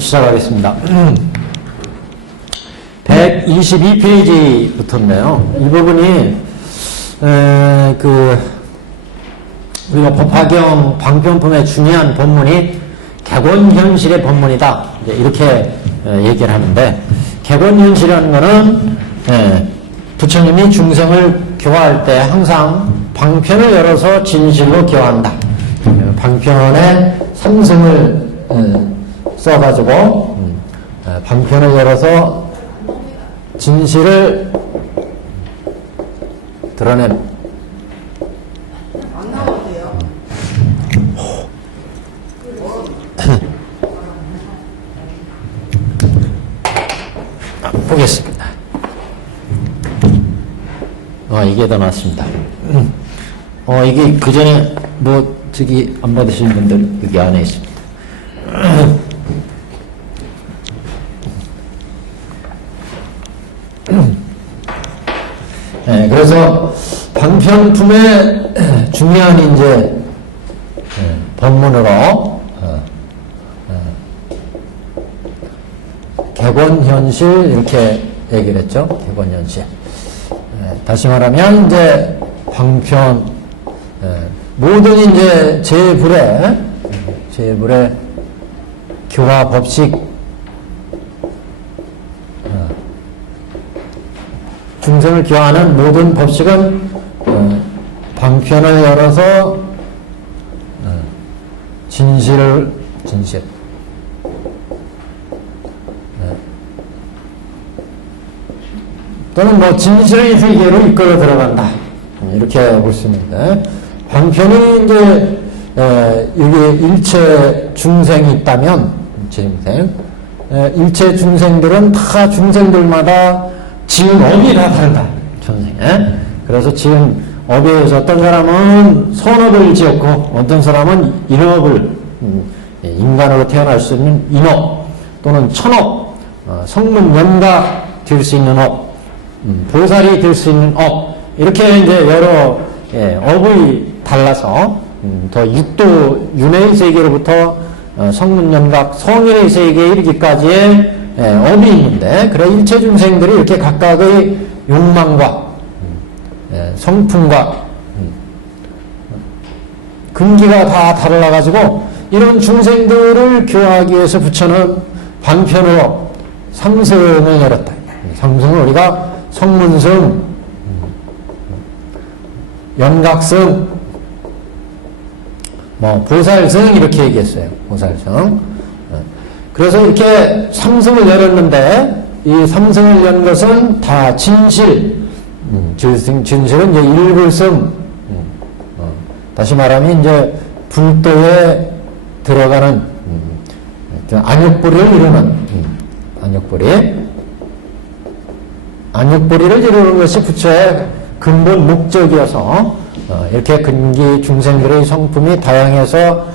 시작하겠습니다. 122페이지부터인데요. 이 부분이 우리가 법화경 방편품의 중요한 본문이 객원현실의 본문이다. 이렇게 얘기를 하는데, 객원현실이라는 거는 부처님이 중생을 교화할 때 항상 방편을 열어서 진실로 교화한다. 방편에 삼승을 써가지고 방편을 열어서 진실을 드러낸. 안 나와도 돼요. 보겠습니다. 이게 더 낫습니다. 이게 그 전에 안 받으신 분들 여기 안에 있습니다. 그래서 방편품의 중요한 이제 본문으로 객원현실 이렇게 얘기를 했죠. 객원현실. 다시 말하면 이제 방편 모든 이제 제불의 교화 법식 중생을 교화하는 모든 법식은 방편을 열어서 진실 또는 진실의 세계로 이끌어 들어간다. 이렇게 볼 수 있는데, 방편이 이제 여기 일체 중생이 있다면, 일체 중생들은 다 중생들마다 지은 업이 다 다르다. 전생에. 그래서 지은 업에 의해서 어떤 사람은 선업을 지었고, 어떤 사람은 인업을, 인간으로 태어날 수 있는 인업, 또는 천업, 성문 연각 될 수 있는 업, 보살이 될 수 있는 업, 이렇게 이제 여러 업이 달라서 더 육도 윤회의 세계로부터 성문연각 성인의 세계에 이르기까지의 업이 있는데, 그래 일체 중생들이 이렇게 각각의 욕망과 성품과 근기가 다 달라가지고 이런 중생들을 교화하기 위해서 부처는 방편으로 삼승을 열었다. 삼승을 우리가 성문승, 연각승, 보살승 이렇게 얘기했어요. 보살승. 그래서 이렇게 삼승을 열었는데, 이 삼승을 연 것은 다 진실, 진실은 이제 일불승, 다시 말하면 이제 불도에 들어가는 안욕불이를 이루는 안욕불이를 이루는 것이 부처의 근본 목적이어서 이렇게 근기 중생들의 성품이 다양해서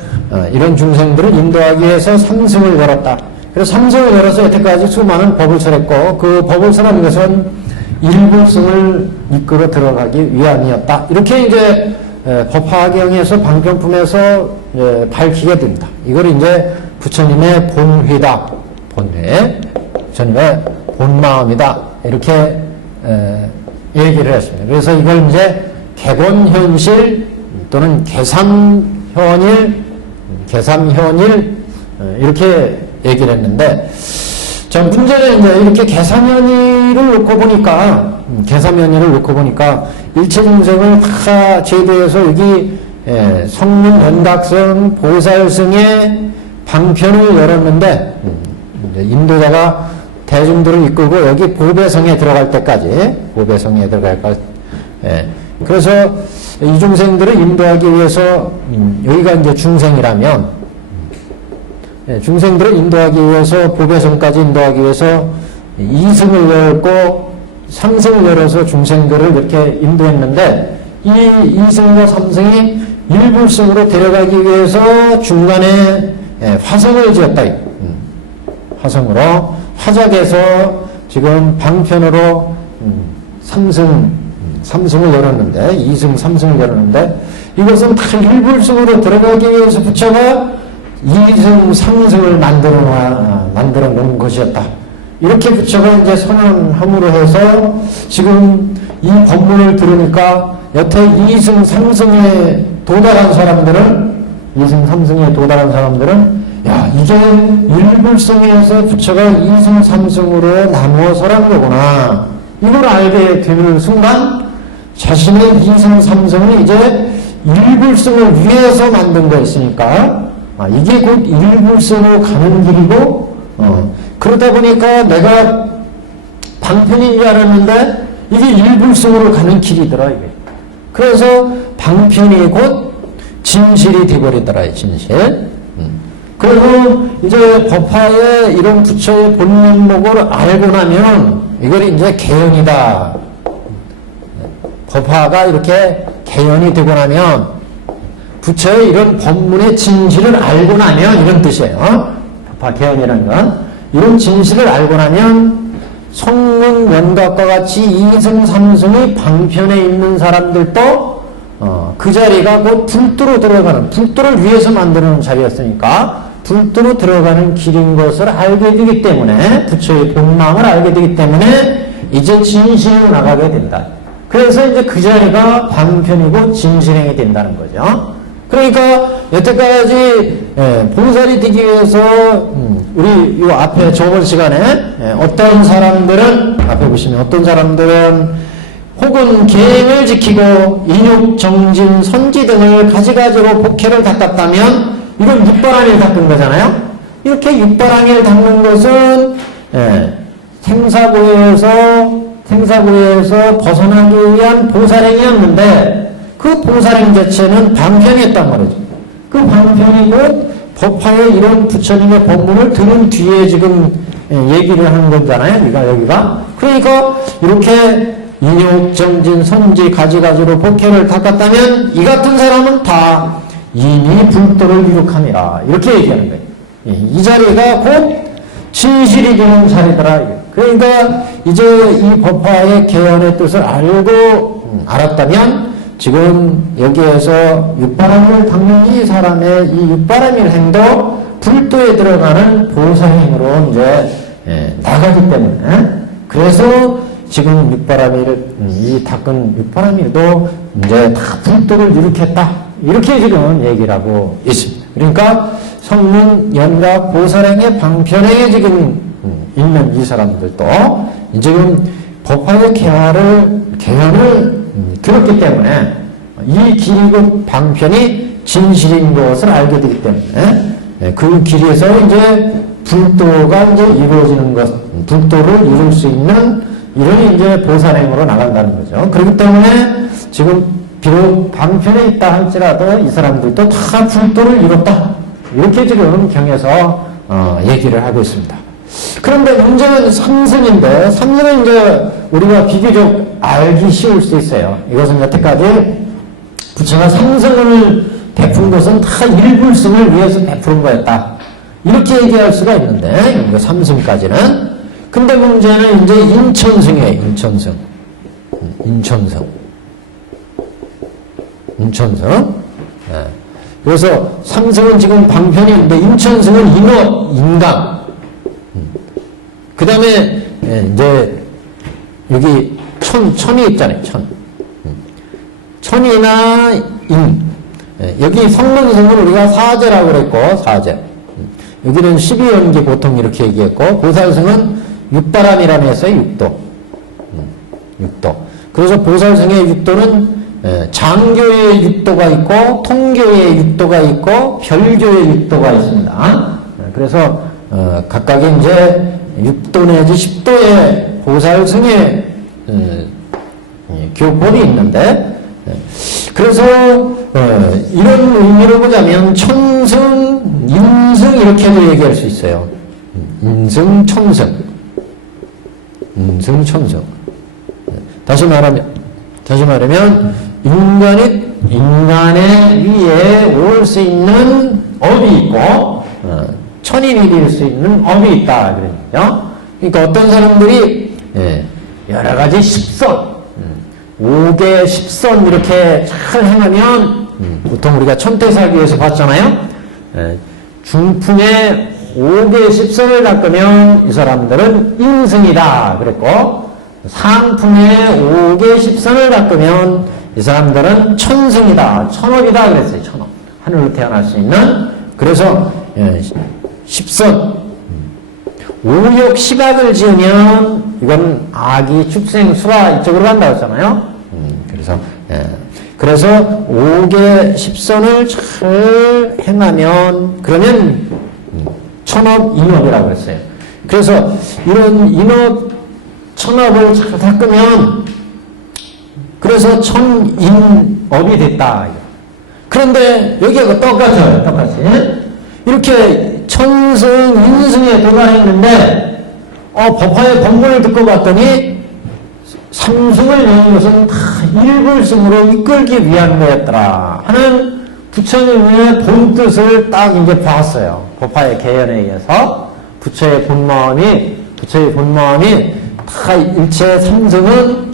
이런 중생들을 인도하기 위해서 삼승을 열었다. 그래서 삼승을 열어서 여태까지 수많은 법을 설했고, 그 법을 설한 것은 일불승을 이끌어 들어가기 위함이었다. 이렇게 이제 법화경에서 방편품에서 밝히게 됩니다. 이걸 이제 부처님의 본회다. 본회. 부처님의 본마음이다. 이렇게 얘기를 했습니다. 그래서 이걸 이제 객원현실 또는 계삼현일 이렇게 얘기를 했는데, 자, 문제는 이제 이렇게 계삼현일을 놓고 보니까 일체 중생을 다 제도해서 여기 성문 연각성 보살승의 방편을 열었는데, 인도자가 대중들을 이끌고 여기 보배성에 들어갈 때까지, 그래서 이 중생들을 인도하기 위해서, 여기가 이제 중생이라면, 중생들을 인도하기 위해서, 보배성까지 인도하기 위해서 이승을 열고 삼승을 열어서 중생들을 이렇게 인도했는데, 이 이승과 삼승이 일불승으로 데려가기 위해서 중간에 화성을 지었다. 화성으로, 화작에서 지금 방편으로 삼승을 열었는데, 이승, 삼승을 열었는데, 이것은 다 일불승으로 들어가기 위해서 부처가 이승, 삼승을 만들어 놓은 것이었다. 이렇게 부처가 이제 선언함으로 해서 지금 이 법문을 들으니까 여태 이승 삼승에 도달한 사람들은 야, 이게 일불성에서 부처가 이승 삼승으로 나누어서란 거구나. 이걸 알게 되는 순간 자신의 이승 삼승은 이제 일불성을 위해서 만든 거였으니까 이게 곧 일불성으로 가는 길이고 그러다 보니까 내가 방편인 줄 알았는데 이게 일불성으로 가는 길이더라 이게. 그래서 방편이 곧 진실이 되어버리더라 진실. 그래서 이제 법화의 이런 부처의 본면목을 알고 나면 이걸 이제 개연이다. 법화가 이렇게 개연이 되고 나면 부처의 이런 법문의 진실을 알고 나면 이런 뜻이에요. 법화 개연이라는 건 이런 진실을 알고 나면 성문 원각과 같이 이승 삼승의 방편에 있는 사람들도 그 자리가 곧 불도로 들어가는 불도를 위해서 만드는 자리였으니까 불도로 들어가는 길인 것을 알게 되기 때문에 부처의 본마음을 알게 되기 때문에 이제 진실로 나가게 된다. 그래서 이제 그 자리가 방편이고 진실행이 된다는 거죠. 그러니까 여태까지 보살이 되기 위해서 우리 이 앞에 저번 시간에 어떤 사람들은 앞에 보시면 어떤 사람들은 혹은 계행을 지키고 인욕, 정진, 선지 등을 가지가지로 복회를 닦았다면 이건 육바라밀 닦은 거잖아요. 이렇게 육바라밀 닦는 것은 생사고에서 벗어나기 위한 보살행이었는데 그 보살행 자체는 방편이었단 말이죠. 그 방편이 곧 법화의 이런 부처님의 법문을 들은 뒤에 지금 얘기를 하는 거잖아요. 여기가. 그러니까 이렇게 인욕, 정진, 선지 가지가지로 복회를 닦았다면 이 같은 사람은 다 이미 불도를 이룩함이라 이렇게 얘기하는 거예요. 이 자리가 곧 진실이 되는 자리더라. 그러니까 이제 이 법화의 개연의 뜻을 알았다면 지금 여기에서 육바라밀 닦는 이 사람의 이 육바라밀 행도 불도에 들어가는 보살행으로 이제 나가기 때문에 그래서 지금 육바라밀을 이 닦은 육바라밀도 이제 다 불도를 일으켰다 이렇게 지금 얘기를 하고 있습니다. 그러니까 성문, 연각, 보살행의 방편에 지금 있는 이 사람들도 지금 법화의 개연을 들었기 때문에 이 길이고 방편이 진실인 것을 알게 되기 때문에 그 길에서 이제 불도가 이제 이루어지는 것, 불도를 이룰 수 있는 이런 이제 보살행으로 나간다는 거죠. 그렇기 때문에 지금 비록 방편에 있다 할지라도 이 사람들도 다 불도를 이뤘다. 이렇게 지금 경에서 얘기를 하고 있습니다. 그런데 문제는 삼승인데 삼승은 이제 우리가 비교적 알기 쉬울 수 있어요. 이것은 여태까지 부처가 삼승을 베푼 것은 다 일불승을 위해서 베푸는 거였다. 이렇게 얘기할 수가 있는데 이거 삼승까지는. 근데 문제는 이제 인천승이에요. 인천승. 네. 그래서 삼승은 지금 방편인데 인천승은 인강. 그 다음에 이제 여기 천이 있잖아요. 천이나 여기 성문승은 우리가 사제라고 그랬고 사제. 여기는 12연기 보통 이렇게 얘기했고 보살승은 육바람이라고 했어요. 육도. 그래서 보살승의 육도는 장교의 육도가 있고 통교의 육도가 있고 별교의 육도가 있습니다. 그래서 각각의 이제 6도 내지 10도의 보살승의 교법이 있는데 그래서 이런 의미로 보자면 천승, 인승 이렇게도 얘기할 수 있어요. 인승, 천승. 다시 말하면 인간의 위에 올 수 있는 업이 있고 천인이 될 수 있는 업이 있다 그러죠. 그러니까 어떤 사람들이 여러 가지 십선, 5개 십선 이렇게 잘 행하면 보통 우리가 천태살기에서 봤잖아요. 중풍에 5개 10선을 닦으면 이 사람들은 인승이다 그랬고, 상품에 5개 10선을 닦으면 이 사람들은 천승이다, 천업이다 그랬어요. 천업. 하늘로 태어날 수 있는. 그래서 10선 5역 10악을 지으면 이건 아기, 축생, 수라 이쪽으로 간다고 했잖아요. 그래서 5개 10선을 잘 행하면 그러면 천업, 인업이라고 했어요. 그래서 이런 인업, 천업을 잘 닦으면 그래서 천인업이 됐다. 그런데 여기가 똑같아요. 똑같이. 이렇게 천승, 인승에 도달했는데 법화의 법문을 듣고 봤더니 삼승을 여는 것은 다 일불승으로 이끌기 위한 거였더라 하는 부처님의 본뜻을 딱 이제 봤어요. 법화의 개연에 의해서 부처의 본마음이 다 일체 삼승은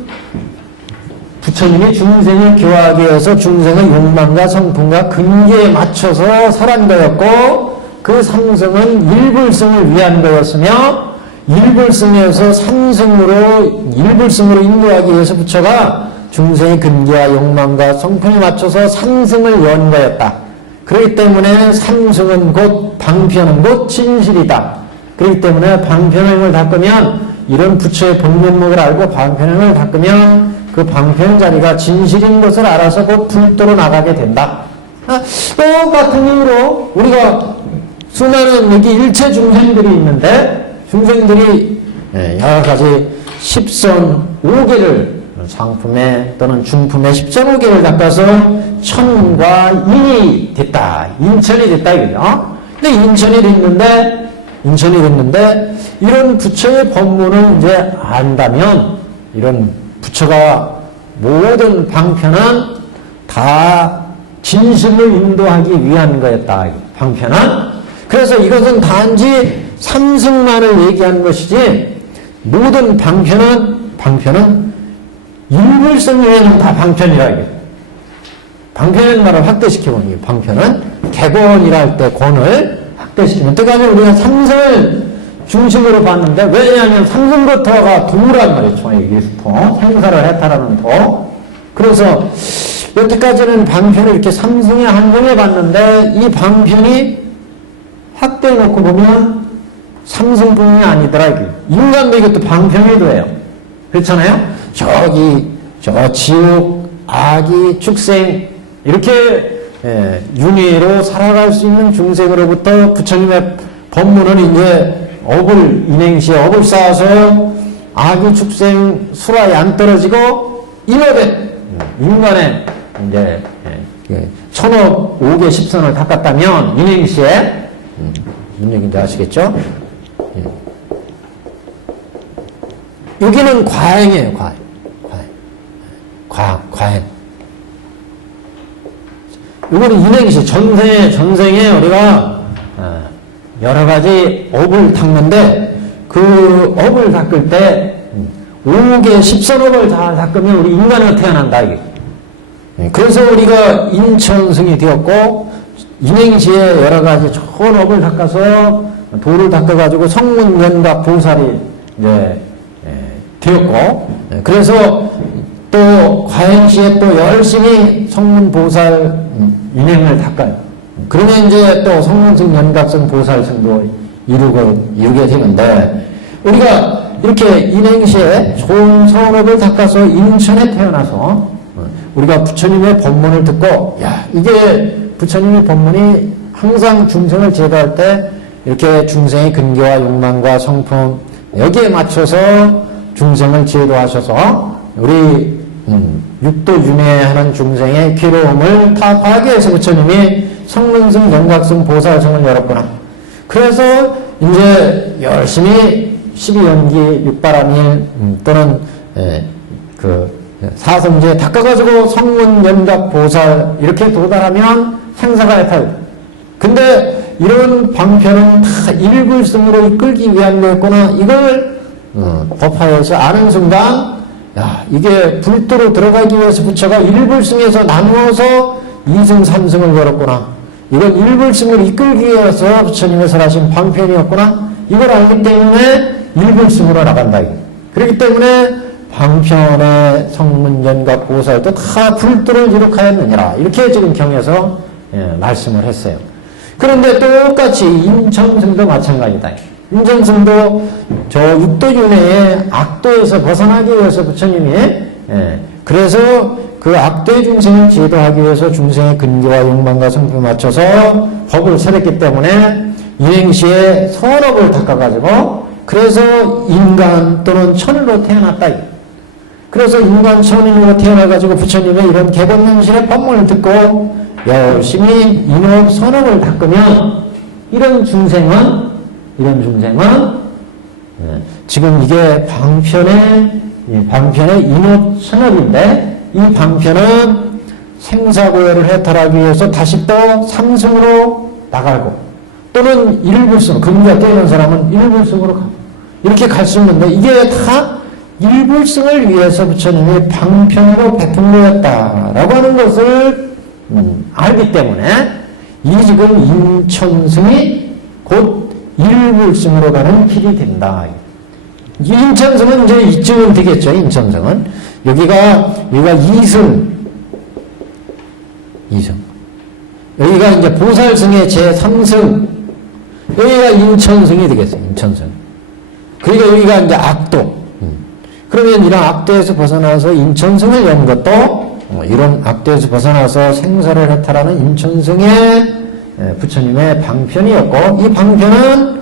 부처님이 중생을 교화하기 위해서 중생의 욕망과 성품과 근기에 맞춰서 설한 거였고, 그 삼승은 일불승을 위한 거였으며, 일불승에서 삼승으로 일불승으로 인도하기 위해서 부처가 중생의 근기와 욕망과 성품에 맞춰서 삼승을 연 거였다. 그렇기 때문에 삼승은 곧 방편은 곧 진실이다. 그렇기 때문에 방편행을 닦으면 이런 부처의 본면목을 알고 방편행을 닦으면 그 방편 자리가 진실인 것을 알아서 곧 불도로 나가게 된다. 똑같은 이유로 우리가 수많은 여기 일체 중생들이 있는데 중생들이 여러 가지 10선 5개를 상품에 또는 중품에 10선 5개를 닦아서 천과 인이 됐다. 인천이 됐다 이거죠. 근데 인천이 됐는데 이런 부처의 법문을 이제 안다면 이런 부처가 모든 방편은 다 진실로 인도하기 위한 거였다. 방편은. 그래서 이것은 단지 삼승만을 얘기하는 것이지 모든 방편은 일불성 외에는 다 방편이라 이게. 방편의 말을 확대시키면 방편은 개권이라 할 때 권을 확대시키면 어떡하냐 우리가 삼승을 중심으로 봤는데 왜냐하면 삼승부터가 도란 말이죠. 이게 생사를 해탈하는 도. 그래서 여태까지는 방편을 이렇게 삼승에 한정해 봤는데 이 방편이 확대해 놓고 보면 삼승뿐이 아니더라. 인간도 이것도 방편이 돼요. 그렇잖아요? 저 지옥, 아기, 축생 이렇게 윤회로 살아갈 수 있는 중생으로부터 부처님의 법문은 이제 업을 인행시에 업을 쌓아서 아기, 축생, 수라에 안 떨어지고 인업에 인간의 이제 천업 5개 10선을 닦았다면 인행시에 무슨 얘기인지 아시겠죠? 여기는 과행이에요. 과행. 이거는 인행시 전생에 우리가 여러 가지 업을 닦는데 그 업을 닦을 때 5개 10선업을 다 닦으면 우리 인간으로 태어난다 이게. 그래서 우리가 인천승이 되었고 인행시에 여러 가지 좋은 업을 닦아서 도를 닦아가지고 성문연각 보살이 이제 되었고 그래서 또 과행시에 또 열심히 성문보살 인행을 닦아요. 그러면 이제 또 성문승 연각승 보살승도 이루게 되는데 우리가 이렇게 인행시에 좋은 성업을 닦아서 인천에 태어나서 우리가 부처님의 법문을 듣고 야 이게 부처님의 법문이 항상 중생을 제도할 때 이렇게 중생의 근기와 욕망과 성품 여기에 맞춰서 중생을 제도하셔서 우리 육도 윤회하는 중생의 괴로움을 타파하기 위해서 부처님이 성문승 연각승 보살승을 열었구나. 그래서 이제 열심히 12연기 육바람일 또는 그 사성제 닦아가지고 성문 연각 보살 이렇게 도달하면 생사가 해탈. 근데 이런 방편은 다 일불승으로 이끌기 위한 거였구나. 이걸 법화에서 아는 순간 야 이게 불도로 들어가기 위해서 부처가 일불승에서 나누어서 2승 3승을 열었구나. 이건 일불승을 이끌기 위해서 부처님이 설하신 방편이었구나. 이걸 알기 때문에 일불승으로 나간다. 그렇기 때문에 방편의 성문연각 보살도 다 불도를 이룩하였느니라. 이렇게 지금 경에서 말씀을 했어요. 그런데 똑같이 인천승도 마찬가지다. 인천승도 저 육도윤회의 악도에서 벗어나기 위해서 부처님이 그래서 그 악도의 중생을 제도하기 위해서 중생의 근기와 욕망과 성품에 맞춰서 법을 설했기 때문에 이행시에 선업을 닦아가지고 그래서 인간 또는 천으로 태어났다. 그래서 인간 천인으로 태어나가지고 부처님의 이런 개본현실의 법문을 듣고 열심히 인업 선업을 닦으면 이런 중생은 지금 이게 방편의 인업 선업인데 이 방편은 생사고열을 해탈하기 위해서 다시 또 삼승으로 나가고 또는 일불승, 근기가 깨는 사람은 일불승으로 가고 이렇게 갈 수 있는데 이게 다 일불승을 위해서 부처님이 방편으로 베푼 거였다라고 하는 것을 알기 때문에 이 지금 인천승이 곧 일불승으로 가는 길이 된다. 인천승은 이제 이쯤은 되겠죠. 인천승은 여기가 이승 여기가 이제 보살승의 제3승 여기가 인천승이 되겠어요. 인천승. 그러니까 여기가 이제 악도. 그러면 이런 악도에서 벗어나서 인천승을 연 것도 이런 악도에서 벗어나서 생사를 해탈하는 인천승의 부처님의 방편이었고 이 방편은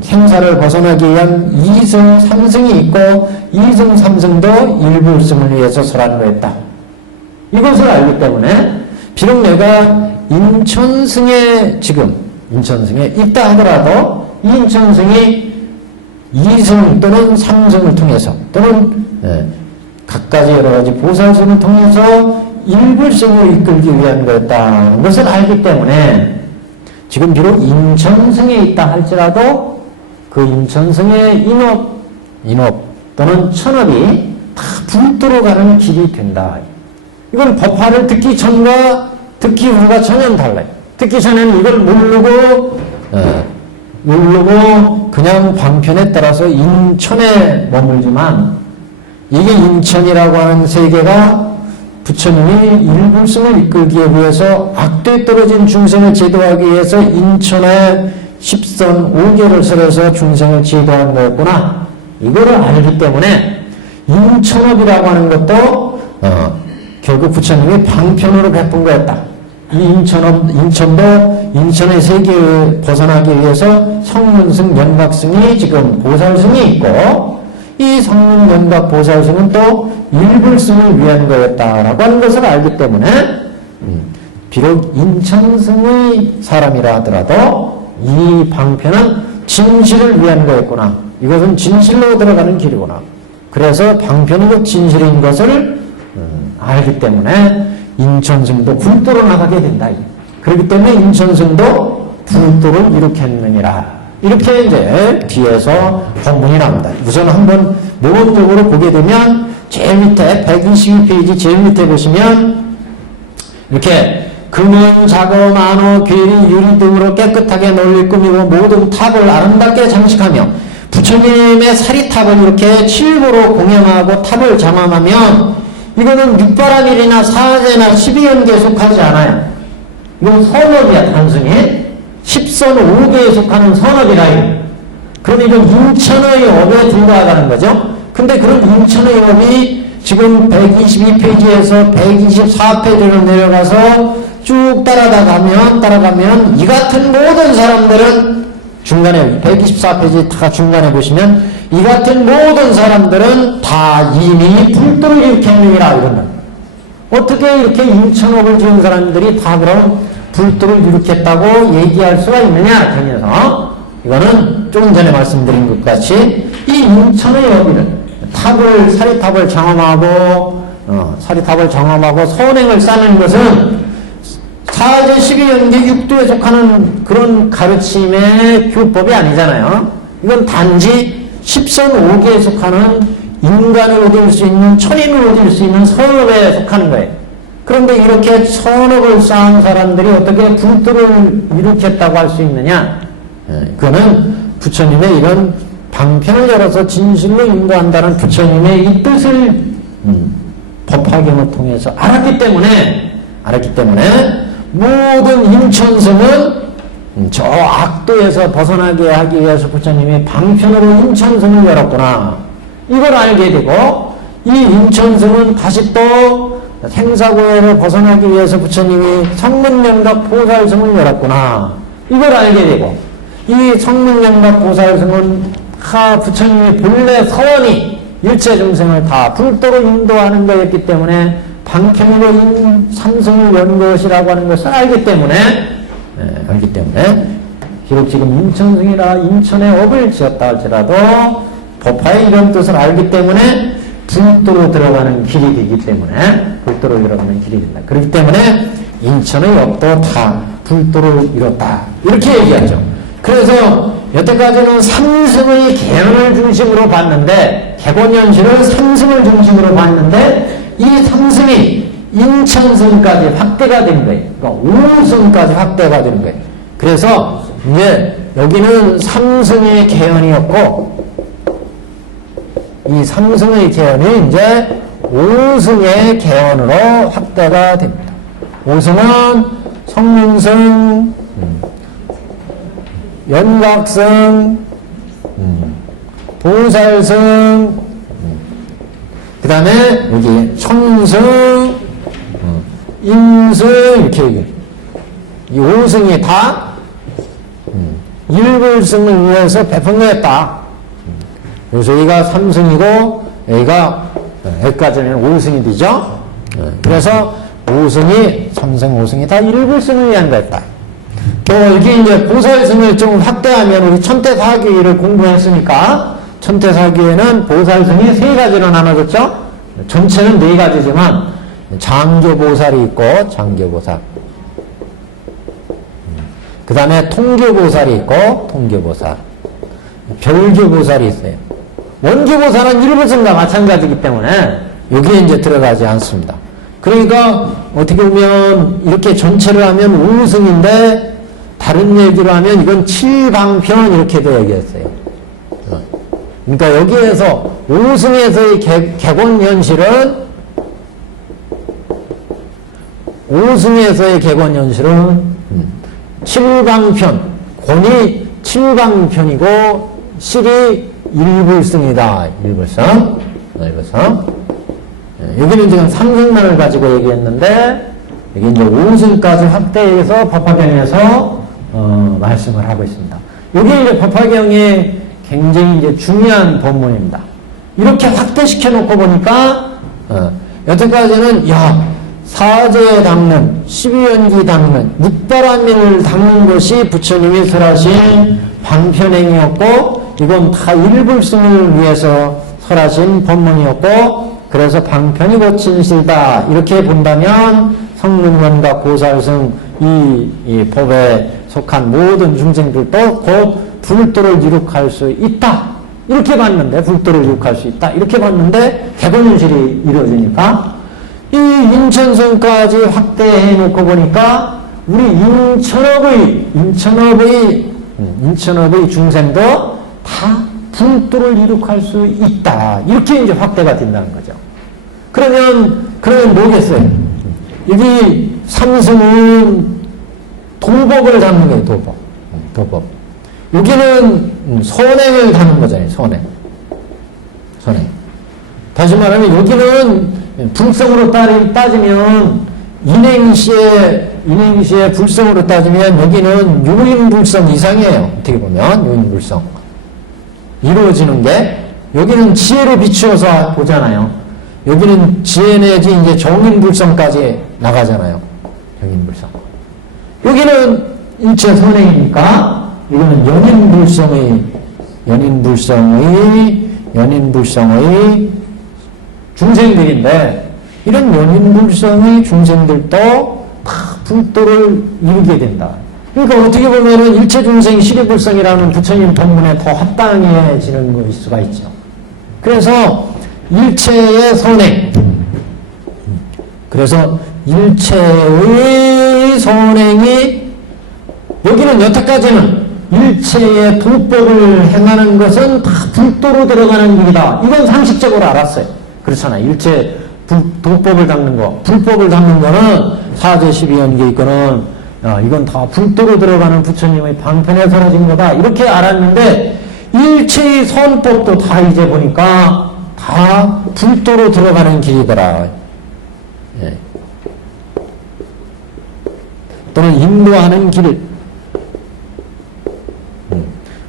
생사를 벗어나기 위한 2승, 3승이 있고 2승, 3승도 일불승을 위해서 설한 거였다. 이것을 알기 때문에 비록 내가 인천승에 있다 하더라도 이 인천승이 2승 또는 3승을 통해서 또는 각가지 여러가지 보살승을 통해서 일불승을 이끌기 위한 거였다는 것을 알기 때문에 지금 비록 인천승에 있다 할지라도 그 인천승의 인업 또는 천업이 다 불도로 가는 길이 된다. 이건 법화를 듣기 전과 듣기 후가 전혀 달라요. 듣기 전에는 이걸 모르고 그냥 방편에 따라서 인천에 머물지만 이게 인천이라고 하는 세계가 부처님이 일불승을 이끌기 위해서 악도에 떨어진 중생을 제도하기 위해서 인천에 10선 5개를 설해서 중생을 제도한 거였구나. 이거를 알기 때문에 인천업이라고 하는 것도 결국 부처님이 방편으로 베푼 거였다. 이 인천도 인천의 세계에 벗어나기 위해서 성문승, 연각승이 지금 보살승이 있고 이 성문, 연각, 보살승은 또 일불승을 위한 거였다라고 하는 것을 알기 때문에 비록 인천승의 사람이라 하더라도 이 방편은 진실을 위한 거였구나. 이것은 진실로 들어가는 길이구나. 그래서 방편은 곧 진실인 것을 알기 때문에 인천승도 불도로 나가게 된다. 그렇기 때문에 인천승도 불도를 일으켰느니라. 이렇게 이제 뒤에서 본문이 나옵니다. 우선 한번 모범적으로 보게 되면 제일 밑에 122페이지 제일 밑에 보시면 이렇게 금은, 자거, 만호, 괴리, 유리 등으로 깨끗하게 널리 꾸미고 모든 탑을 아름답게 장식하며 부처님의 사리탑을 이렇게 칠보로 공양하고 탑을 장엄하면 이거는 육바라밀이나 사제나 12연계에 속하지 않아요. 이건 선업이야. 단순히 10선 5개에 속하는 선업이라. 그러면 이건 인천의 업에 들어가는 거죠. 근데 그런 인천의 업이 지금 122페이지에서 124페이지로 내려가서 쭉 따라가면 이 같은 모든 사람들은 중간에 124페이지 다 중간에 보시면 이 같은 모든 사람들은 다 이미 불도를 일으켰느니라. 이러면 어떻게 이렇게 인천업을 지은 사람들이 다 그럼 불도를 일으켰다고 얘기할 수가 있느냐. 그래서 이거는 조금 전에 말씀드린 것 같이 이 인천의 업이는 사리탑을 장엄하고 선행을 쌓는 것은 사제 12연계 육도에 속하는 그런 가르침의 교법이 아니잖아요. 이건 단지 10선 5개에 속하는 인간을 얻을 수 있는, 천인을 얻을 수 있는 선업에 속하는 거예요. 그런데 이렇게 천억을 쌓은 사람들이 어떻게 불도를 일으켰다고 할 수 있느냐? 그거는 부처님의 이런 방편을 열어서 진실로 인도한다는 부처님의 이 뜻을 법화경을 통해서 알았기 때문에 모든 인천성은 저 악도에서 벗어나게 하기 위해서 부처님이 방편으로 인천성을 열었구나. 이걸 알게 되고 이 인천성은 다시 또 생사고해를 벗어나기 위해서 부처님이 성문명각 보살성을 열었구나. 이걸 알게 되고 이 성문명각 보살성은 부처님이 본래 서원이 일체 중생을 다 불도로 인도하는 거였기 때문에 방편으로 삼성을 연 것이라고 하는 것을 알기 때문에 비록 지금 인천성이라 인천에 업을 지었다 할지라도 법화의 이런 뜻을 알기 때문에 불도로 들어가는 길이 되기 때문에 불도로 들어가는 길이 된다. 그렇기 때문에 인천의 업도 다 불도를 이뤘다. 이렇게 얘기하죠. 그래서 여태까지는 삼승의 개연을 중심으로 봤는데 개곤현실을 삼승을 중심으로 봤는데 이 삼승이 인천승까지 확대가 된 거예요. 그러니까 5승까지 확대가 된 거예요. 그래서 이제 여기는 삼승의 개연이었고 이 삼승의 개연이 이제 5승의 개연으로 확대가 됩니다. 5승은 성문승, 연각승, 보살승, 그 다음에 여기 청승, 임승 이렇게 얘기해요. 이 5승이 다 일불승을 위해서 배풍했다. 그래서 여기가 3승이고 여기까지는 5승이 되죠. 그래서 5승이 3승, 5승이 다 일불승을 위한 거였다. 또 여기 이제 보살승을 좀 확대하면 우리 천태사기를 공부했으니까 천태사기에는 보살승이 3가지로 나눠졌죠. 전체는 4가지지만 장교보살이 있고 장교보살, 그 다음에 통교보살이 있고 통교보살, 별교보살이 있어요. 원교보살은 일부승과 마찬가지이기 때문에 여기에 이제 들어가지 않습니다. 그러니까 어떻게 보면 이렇게 전체를 하면 5승인데 다른 얘기로 하면 이건 7방편 이렇게 되어 얘기했어요. 그러니까 여기에서 5승에서의 개곤현실은 5승에서의 개곤현실은 7방편, 권이 7방편이고 실이 일불승이다. 일불승. 여기는 지금 3승만을 가지고 얘기했는데 여기 이제 5승까지 확대해서 법화경에서 말씀을 하고 있습니다. 여기 이제 법화경의 굉장히 이제 중요한 본문입니다. 이렇게 확대시켜 놓고 보니까 여태까지는 사제에 닦는 12연기 닦는 묵바라민을 닦는 것이 부처님이 설하신 방편행이었고 이건 다 일불승을 위해서 설하신 법문이었고 그래서 방편이 곧 진실다 이렇게 본다면 성문연각 보살승 이 법에 속한 모든 중생들도 곧 불도를 이룩할 수 있다 이렇게 봤는데 불도를 이룩할 수 있다 이렇게 봤는데 개곤현실이 이루어지니까 이 인천성까지 확대해 놓고 보니까 우리 인천업의 중생도 다 불도를 이룩할 수 있다. 이렇게 이제 확대가 된다는 거죠. 그러면 뭐겠어요? 여기 삼승은 도법을 담는 거예요, 도법. 여기는 선행을 담는 거잖아요, 선행. 다시 말하면 여기는 불성으로 따지면 인행시의 불성으로 따지면 여기는 요인불성 이상이에요. 어떻게 보면 요인불성 이루어지는 게 여기는 지혜로 비추어서 보잖아요. 여기는 지혜 내지 이제 정인불성까지 나가잖아요. 정인불성. 여기는 일체 선행이니까 이거는 연인불성의 중생들인데 이런 연인불성의 중생들도 다 불도를 이루게 된다. 그러니까 어떻게 보면은 일체 중생 시리불성이라는 부처님 법문에 더 합당해지는 것일 수가 있죠. 그래서 일체의 선행, 그래서 일체의 선행이 여기는 여태까지는 일체의 도법을 행하는 것은 다 불도로 들어가는 길이다. 이건 상식적으로 알았어요. 그렇잖아요. 일체 도법을 닦는 거, 불법을 닦는 거는 사제 12연계 있거는 이건 다 불도로 들어가는 부처님의 방편에 사라진 거다. 이렇게 알았는데 일체의 선법도 다 이제 보니까 다 불도로 들어가는 길이더라. 예. 또는 인도하는 길,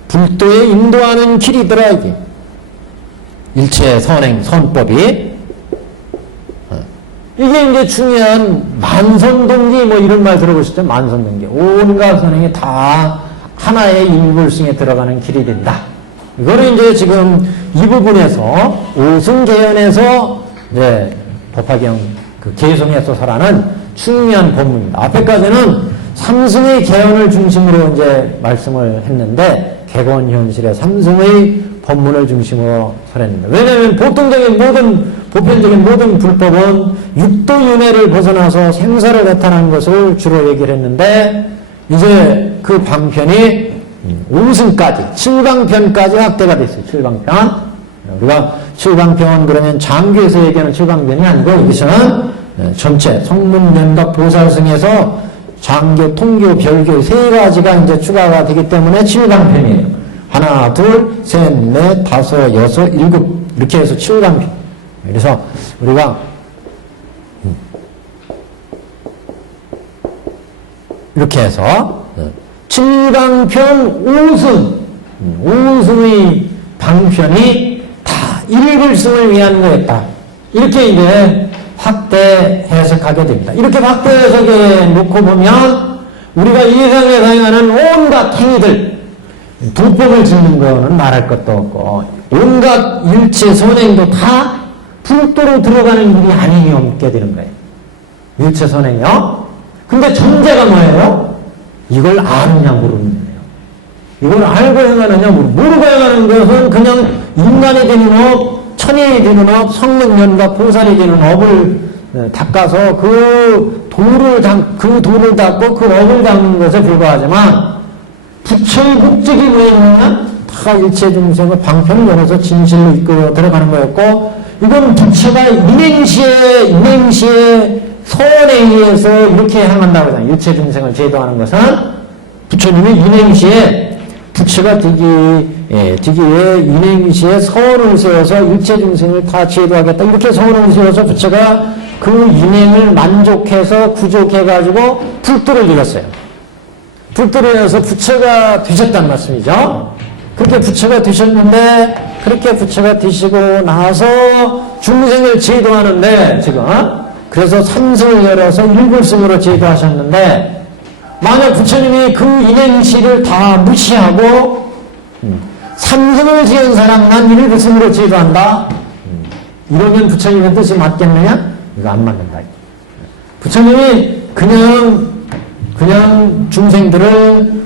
불도에 인도하는 길이더라. 이게 일체 선행 선법이 이게 이제 중요한 만선동기 뭐 이런 말 들어보셨죠? 만선동기. 온갖 선행이 다 하나의 일불승에 들어가는 길이 된다. 이거는 이제 지금 이 부분에서 오승계연에서 이제 법화경 그 개성에서라는 중요한 법문입니다. 앞에까지는 삼승의 개연을 중심으로 이제 말씀을 했는데 개건현실의 삼승의 법문을 중심으로 설했는데, 왜냐하면 보통적인 보편적인 모든 불법은 육도윤회를 벗어나서 생사를 나타나는 것을 주로 얘기를 했는데, 이제 그 방편이 5승까지 7방편까지 확대가 됐어요. 7방편. 우리가 7방편 그러면 장교에서 얘기하는 7방편이 아니고 여기서는 전체 성문면각 보살승에서 장교, 통교, 별교 세 가지가 이제 추가가 되기 때문에 7방편이에요. 하나, 둘, 셋, 넷, 다섯, 여섯, 일곱 이렇게 해서 7방편. 그래서 우리가 이렇게 해서 7방편 5승의 방편이 다 일불승을 위한 거였다. 이렇게 이제 확대 해석하게 됩니다. 이렇게 확대 해석해 놓고 보면 우리가 이 세상에 사용하는 온갖 행위들, 불법을 짓는 거는 말할 것도 없고 온갖 일체 선행도 다 불도로 들어가는 일이 아니니 없게 되는 거예요. 일체 선행이요. 근데 전제가 뭐예요? 이걸 아느냐 모르는 거예요. 이걸 알고 행하느냐 모르고 행하는 것은 그냥 인간이 되는 업, 천인이 되는 업, 성문연과 보살이 되는 업을 닦아서 그 도를 닦고 그 업을 닦는 것에 불과하지만 부처의 목적이 뭐였느냐? 다 일체 중생을 방편을 열어서 진실로 이끌어 들어가는 거였고, 이건 부처가 인행시의 선에 의해서 이렇게 향한다고 하잖아요. 일체 중생을 제도하는 것은 부처님이 인행시에 부처가 되기에 인행시에 선을 세워서 일체 중생을 다 제도하겠다. 이렇게 선을 세워서 부처가 그 인행을 만족해서 구족해가지고 불도를 이뤘어요. 불도를 이뤄서 부처가 되셨다는 말씀이죠. 그렇게 부처가 되셨는데, 그렇게 부처가 되시고 나서 중생을 제도하는데, 지금, 그래서 삼승을 열어서 일불승으로 제도하셨는데, 만약 부처님이 그 인행시를 다 무시하고, 삼승을 지은 사람만 일불승으로 제도한다? 이러면 부처님의 뜻이 맞겠느냐? 이거 안 맞는다. 부처님이 그냥 중생들을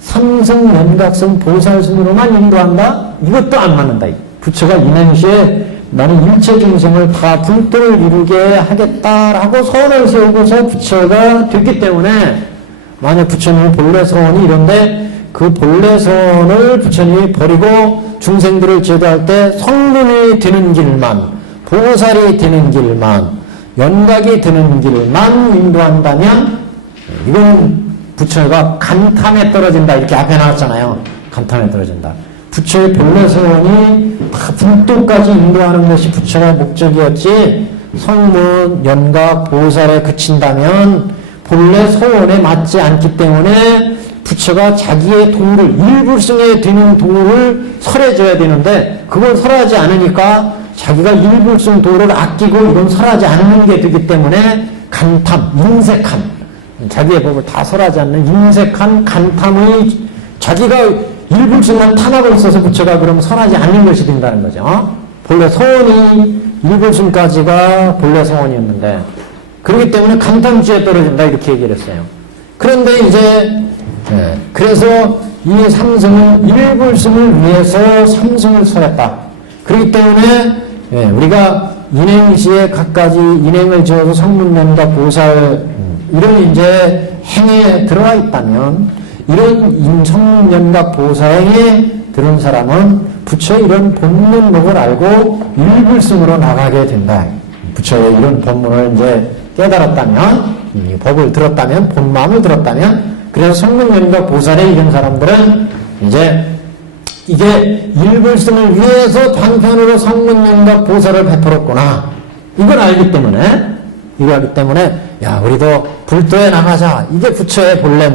삼승, 연각승, 보살승으로만 인도한다? 이것도 안 맞는다. 부처가 인행시에 나는 일체 중생을 다 불도를 이루게 하겠다라고 선을 세우고서 부처가 됐기 때문에, 만약 부처님의 본래 선이 이런데 그 본래 선을 부처님이 버리고 중생들을 제도할 때 성문이 되는 길만, 보살이 되는 길만, 연각이 되는 길만 인도한다면 이건 부처가 간탐에 떨어진다. 이렇게 앞에 나왔잖아요. 간탐에 떨어진다. 부처의 본래 소원이 다 불도까지 인도하는 것이 부처의 목적이었지, 성문, 연각, 보살에 그친다면 본래 소원에 맞지 않기 때문에 부처가 자기의 도를, 일불승에 되는 도를 설해줘야 되는데 그걸 설하지 않으니까 자기가 일불승 도를 아끼고 이건 설하지 않는 게 되기 때문에 간탐, 인색함, 자기의 법을 다 설하지 않는 인색한 간탐의, 자기가 일불승만 탐하고 있어서 부처가 그럼 설하지 않는 것이 된다는 거죠. 본래 소원이 일불승까지가 본래 소원이었는데, 그렇기 때문에 간탐주에 떨어진다 이렇게 얘기를 했어요. 그런데 이제 그래서 이 삼승은 일불승을 위해서 삼승을 설했다. 그렇기 때문에 우리가 인행시에 갖가지 인행을 지어서 성문연각 보살 이런 이제 행에 들어가 있다면 이런 성문연각 보살행에 들은 사람은 부처의 이런 본문목을 알고 일불승으로 나가게 된다. 부처의 이런 본문을 이제 깨달았다면, 이 법을 들었다면, 본마음을 들었다면, 그래서 성문연각 보살에 이런 사람들은 이제 이게 일불승을 위해서 단편으로 성문연각 보살을 베풀었구나. 이걸 알기 때문에, 야, 우리도 불도에 나가자. 이게 부처의 본래,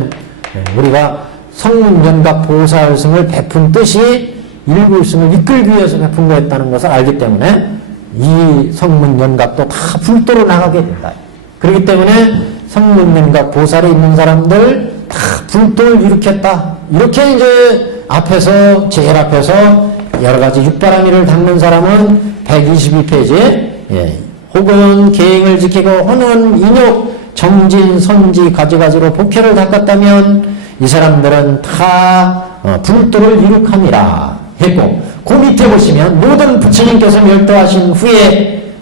우리가 성문연각 보살승을 베푼 뜻이 일불승을 이끌기 위해서 베푼 거였다는 것을 알기 때문에 이 성문연각도 다 불도로 나가게 된다. 그렇기 때문에 성문연각 보살에 있는 사람들 다 불도를 일으켰다. 이렇게 이제 제일 앞에서 여러 가지 육바라밀을 닦는 사람은 122페이지에 혹은 계행을 지키고 허는 인욕, 정진, 선지, 가지가지로 복회를 닦았다면 이 사람들은 다 불도를 이룩함이라 했고, 그 밑에 보시면 모든 부처님께서 멸도하신 후에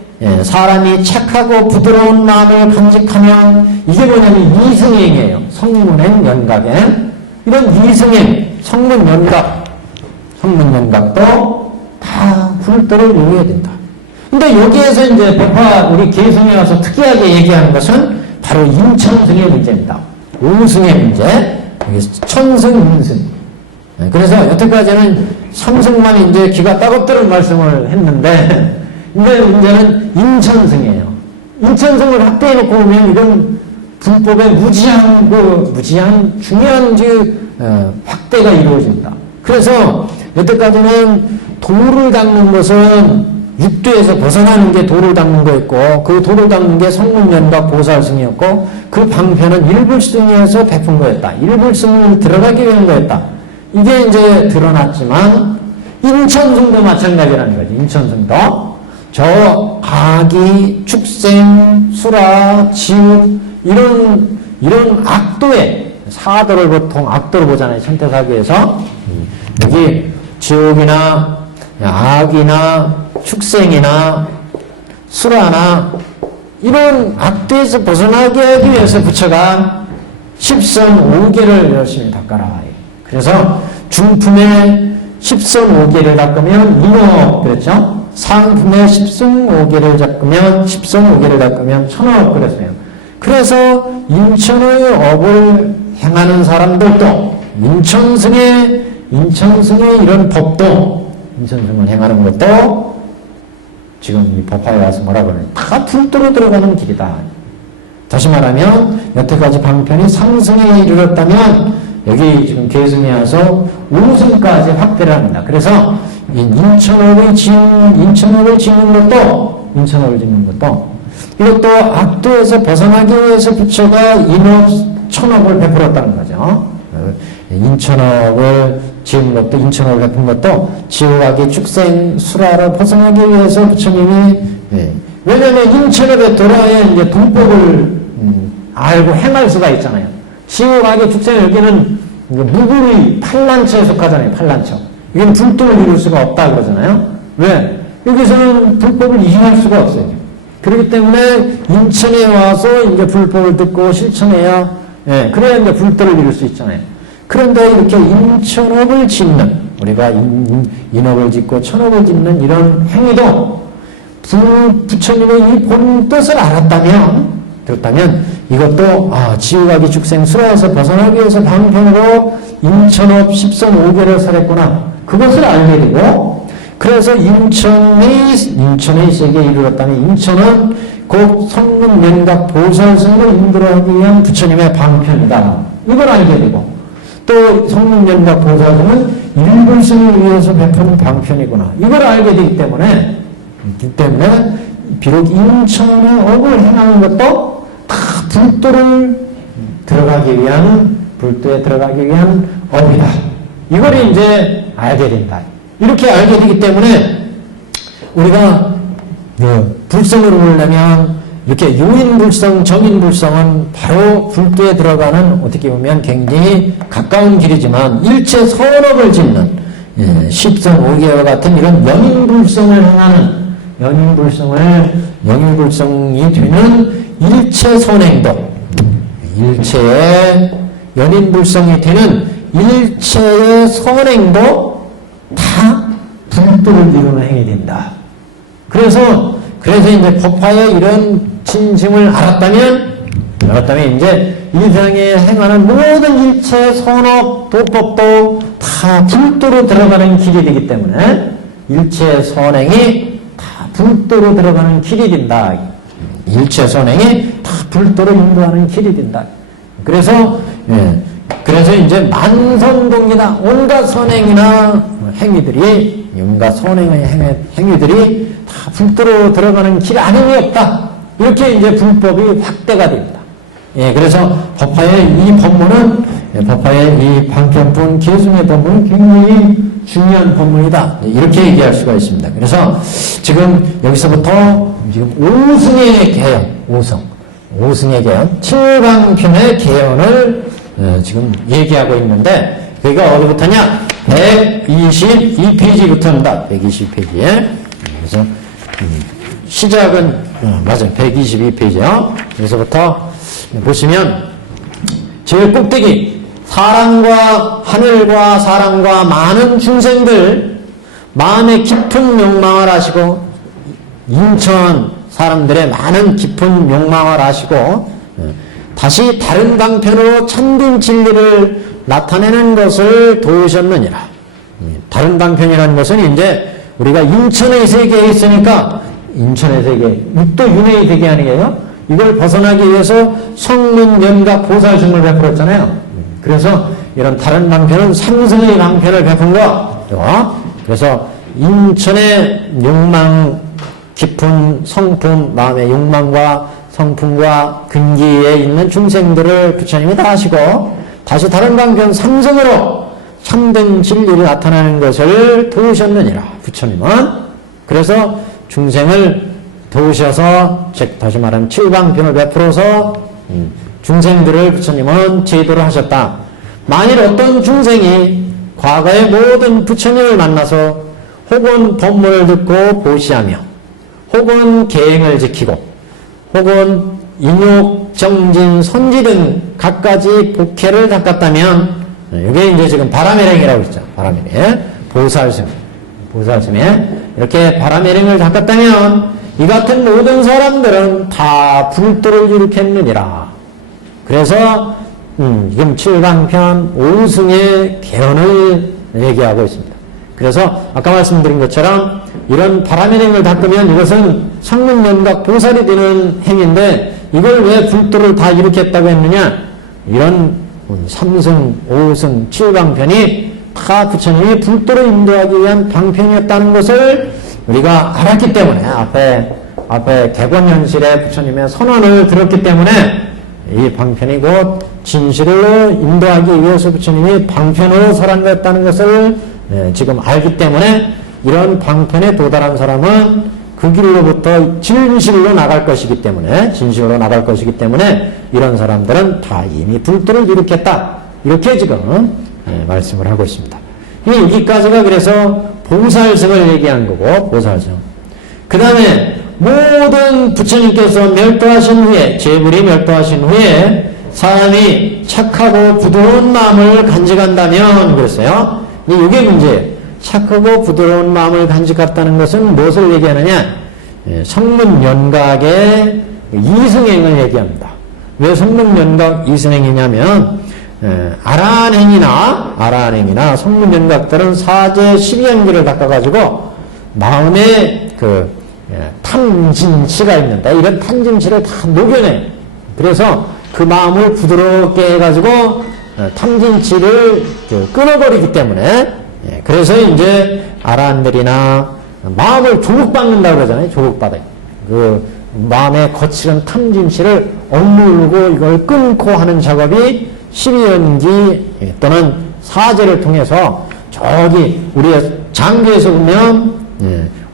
사람이 착하고 부드러운 마음을 간직하면 이게 뭐냐면 이승행이에요. 성문행 연각엔 이런 이승행, 성문연각도 다 불도를 이루어야 된다. 근데 여기에서 이제 법화 우리 개성에 와서 특이하게 얘기하는 것은 바로 인천승의 문제입니다. 우승의 문제, 천승, 인승. 그래서 여태까지는 삼승만 이제 기가 따갑도록 말씀을 했는데, 근데 문제는 인천승이에요. 인천승을 확대해 놓고 보면 이건 불법의 무지한 중요한 확대가 이루어진다. 그래서 여태까지는 도를 닦는 것은 육도에서 벗어나는 게 도를 닦는 거였고, 그 도를 닦는 게 성문연각 보살승이었고, 그 방편은 일불승에서 베푼 거였다. 일불승을 들어가기 위한 거였다. 이게 이제 드러났지만 인천승도 마찬가지라는 거지. 인천승도 저 아기, 축생, 수라, 지우 이런 악도에 사도를 보통 악도를 보잖아요. 천태사기에서 여기 지옥이나 악이나 축생이나 수라나 이런 악도에서 벗어나게 하기 위해서 부처가 10선 5개를 열심히 닦아라. 그래서 중품에 10선 5개를 닦으면 인업 그랬죠? 상품에 10선 5개를 닦으면 10선 5개를 닦으면 천업 그랬어요. 그래서 인천의 업을 행하는 사람들도 인천승의 이런 법도 인천승을 행하는 것도 지금 이 법화에 와서 뭐라 그러냐, 다 불도로 들어가는 길이다. 다시 말하면 여태까지 방편이 상승에 이르렀다면 여기 지금 계승에 와서 우승까지 확대를 합니다. 그래서 인천업을 짓는 것도 이것도 악도에서 벗어나기 위해서 부처가 인업 천업을 베풀었다는 거죠. 인천업을 지은 것도, 인천업을 베푼 것도 지옥악의 축생 수라를 벗어나기 위해서 부처님이, 왜냐면 인천업에 들어야 이제 동법을 알고 행할 수가 있잖아요. 지옥악의 축생, 여기는 무구리 팔란처에 속하잖아요. 팔란처. 이건 불도를 이룰 수가 없다 그러잖아요. 왜? 여기서는 불법을 이행할 수가 없어요. 그렇기 때문에 인천에 와서 이제 불법을 듣고 실천해야, 그래야 이제 불도를 이룰 수 있잖아요. 그런데 이렇게 인천업을 짓는, 우리가 인업을 짓고 천업을 짓는 이런 행위도 부처님의 이 본 뜻을 들었다면 이것도 지옥악의 축생 수라에서 벗어나기 위해서 방편으로 인천업 10선 5개를 설했구나. 그것을 알게 되고, 그래서 인천의 세계에 이르렀다면 인천은 곧 성문연각 보살승을 인도하기 위한 부처님의 방편이다. 이걸 알게 되고, 또 성문연각 보살승은 일불승을 위해서 베푸는 방편이구나. 이걸 알게 되기 때문에 비록 인천의 업을 행하는 것도 다 불도에 들어가기 위한 업이다. 이걸 이제 알게 된다. 이렇게 알게 되기 때문에 우리가 불성을 보려면 이렇게 요인불성, 정인불성은 바로 불도에 들어가는 어떻게 보면 굉장히 가까운 길이지만 일체 선업을 짓는 10선 5개와 같은 이런 영인불성을 행하는 연인불성이 되는 일체 선행도, 일체의 연인불성이 되는 일체의 선행도 다 불도를 이루는 행위 된다. 그래서 이제 법화의 이런 진심을 알았다면 이제 이 세상에 행하는 모든 일체 선업, 도법도 다 불도로 들어가는 길이 되기 때문에 일체 선행이 다 불도로 들어가는 길이 된다. 일체 선행이 다 불도로 인도하는 길이 된다. 그래서 이제 만선동이나 온갖 선행이나 행위들이, 온갖 선행의 행위들이 다 불도로 들어가는 길 아님이 없다. 이렇게 이제 불법이 확대가 됩니다. 그래서 법화의 이 법문은, 법화의 이 방편품 계승의 법문은 굉장히 중요한 법문이다. 이렇게 얘기할 수가 있습니다. 그래서 지금 여기서부터 지금 오승의 개연, 오승의 개연, 7강편의 개연을 지금 얘기하고 있는데, 그게 어디부터냐? 122페이지부터입니다. 122페이지에. 그래서 시작은 맞아요. 122페이지요. 여기서부터 보시면 제일 꼭대기, 사람과 하늘과 사람과 많은 중생들 마음의 깊은 욕망을 아시고, 인천 사람들의 많은 깊은 욕망을 아시고 다시 다른 방편으로 참된 진리를 나타내는 것을 도우셨느니라. 다른 방편이라는 것은 이제 우리가 인천의 세계에 있으니까, 인천의 세계, 육도 윤회의 세계 아니에요? 이걸 벗어나기 위해서 성문, 연각, 보살승을 베풀었잖아요. 그래서 이런 다른 방편은 상승의 방편을 베푼 거. 그래서 인천의 욕망 깊은 성품, 마음의 욕망과 성품과 근기에 있는 중생들을 부처님이 다 하시고, 다시 다른 방편 상승으로 참된 진리를 나타내는 것을 도우셨느니라. 부처님은. 그래서 중생을 도우셔서, 즉 다시 말하면 칠방편을 베풀어서 중생들을 부처님은 제도를 하셨다. 만일 어떤 중생이 과거의 모든 부처님을 만나서 혹은 법문을 듣고 보시하며 혹은 계행을 지키고 혹은 인욕, 정진, 선지 등 갖가지 복회를 닦았다면, 이게 이제 지금 바람일행이라고 했죠. 바람일행. 보살스매. 이렇게 바람일행을 닦았다면 이 같은 모든 사람들은 다 불도를 일으켰느니라. 그래서 지금 7강편 오승의 개헌을 얘기하고 있습니다. 그래서 아까 말씀드린 것처럼 이런 바람일행을 닦으면 이것은 상문연각 보살이 되는 행위인데, 이걸 왜 불도를 다 일으켰다고 했느냐? 이런 3승, 5승, 7강편이 다 부처님이 불도를 인도하기 위한 방편이었다는 것을 우리가 알았기 때문에, 앞에 개권현실의 부처님의 선언을 들었기 때문에 이 방편이 곧 진실로 인도하기 위해서 부처님이 방편으로 설한 것을 지금 알기 때문에, 이런 방편에 도달한 사람은 그 길로부터 진실로 나갈 것이기 때문에, 이런 사람들은 다 이미 불도를 일으켰다. 이렇게 지금 말씀을 하고 있습니다. 여기까지가 그래서 보살승을 얘기한 거고, 보살승. 그 다음에 모든 부처님께서 멸도하신 후에, 재물이 멸도하신 후에 사람이 착하고 부드러운 마음을 간직한다면, 그랬어요. 이게 문제예요. 착하고 부드러운 마음을 간직했다는 것은 무엇을 얘기하느냐? 성문연각의 이승행을 얘기합니다. 왜 성문연각 이승행이냐면, 아라한행이나 성문연각들은 사제 12연기를 닦아가지고 마음에 탐진치가 있는데, 이런 탐진치를 다 녹여내. 그래서 그 마음을 부드럽게 해가지고 탐진치를 끊어버리기 때문에, 그래서 이제 아라한들이나 마음을 조국받는다고 그러잖아요. 조국받아요. 그 마음의 거칠은 탐진치를 억누르고 이걸 끊고 하는 작업이 12연기 또는 사제를 통해서, 저기 우리가 장교에서 보면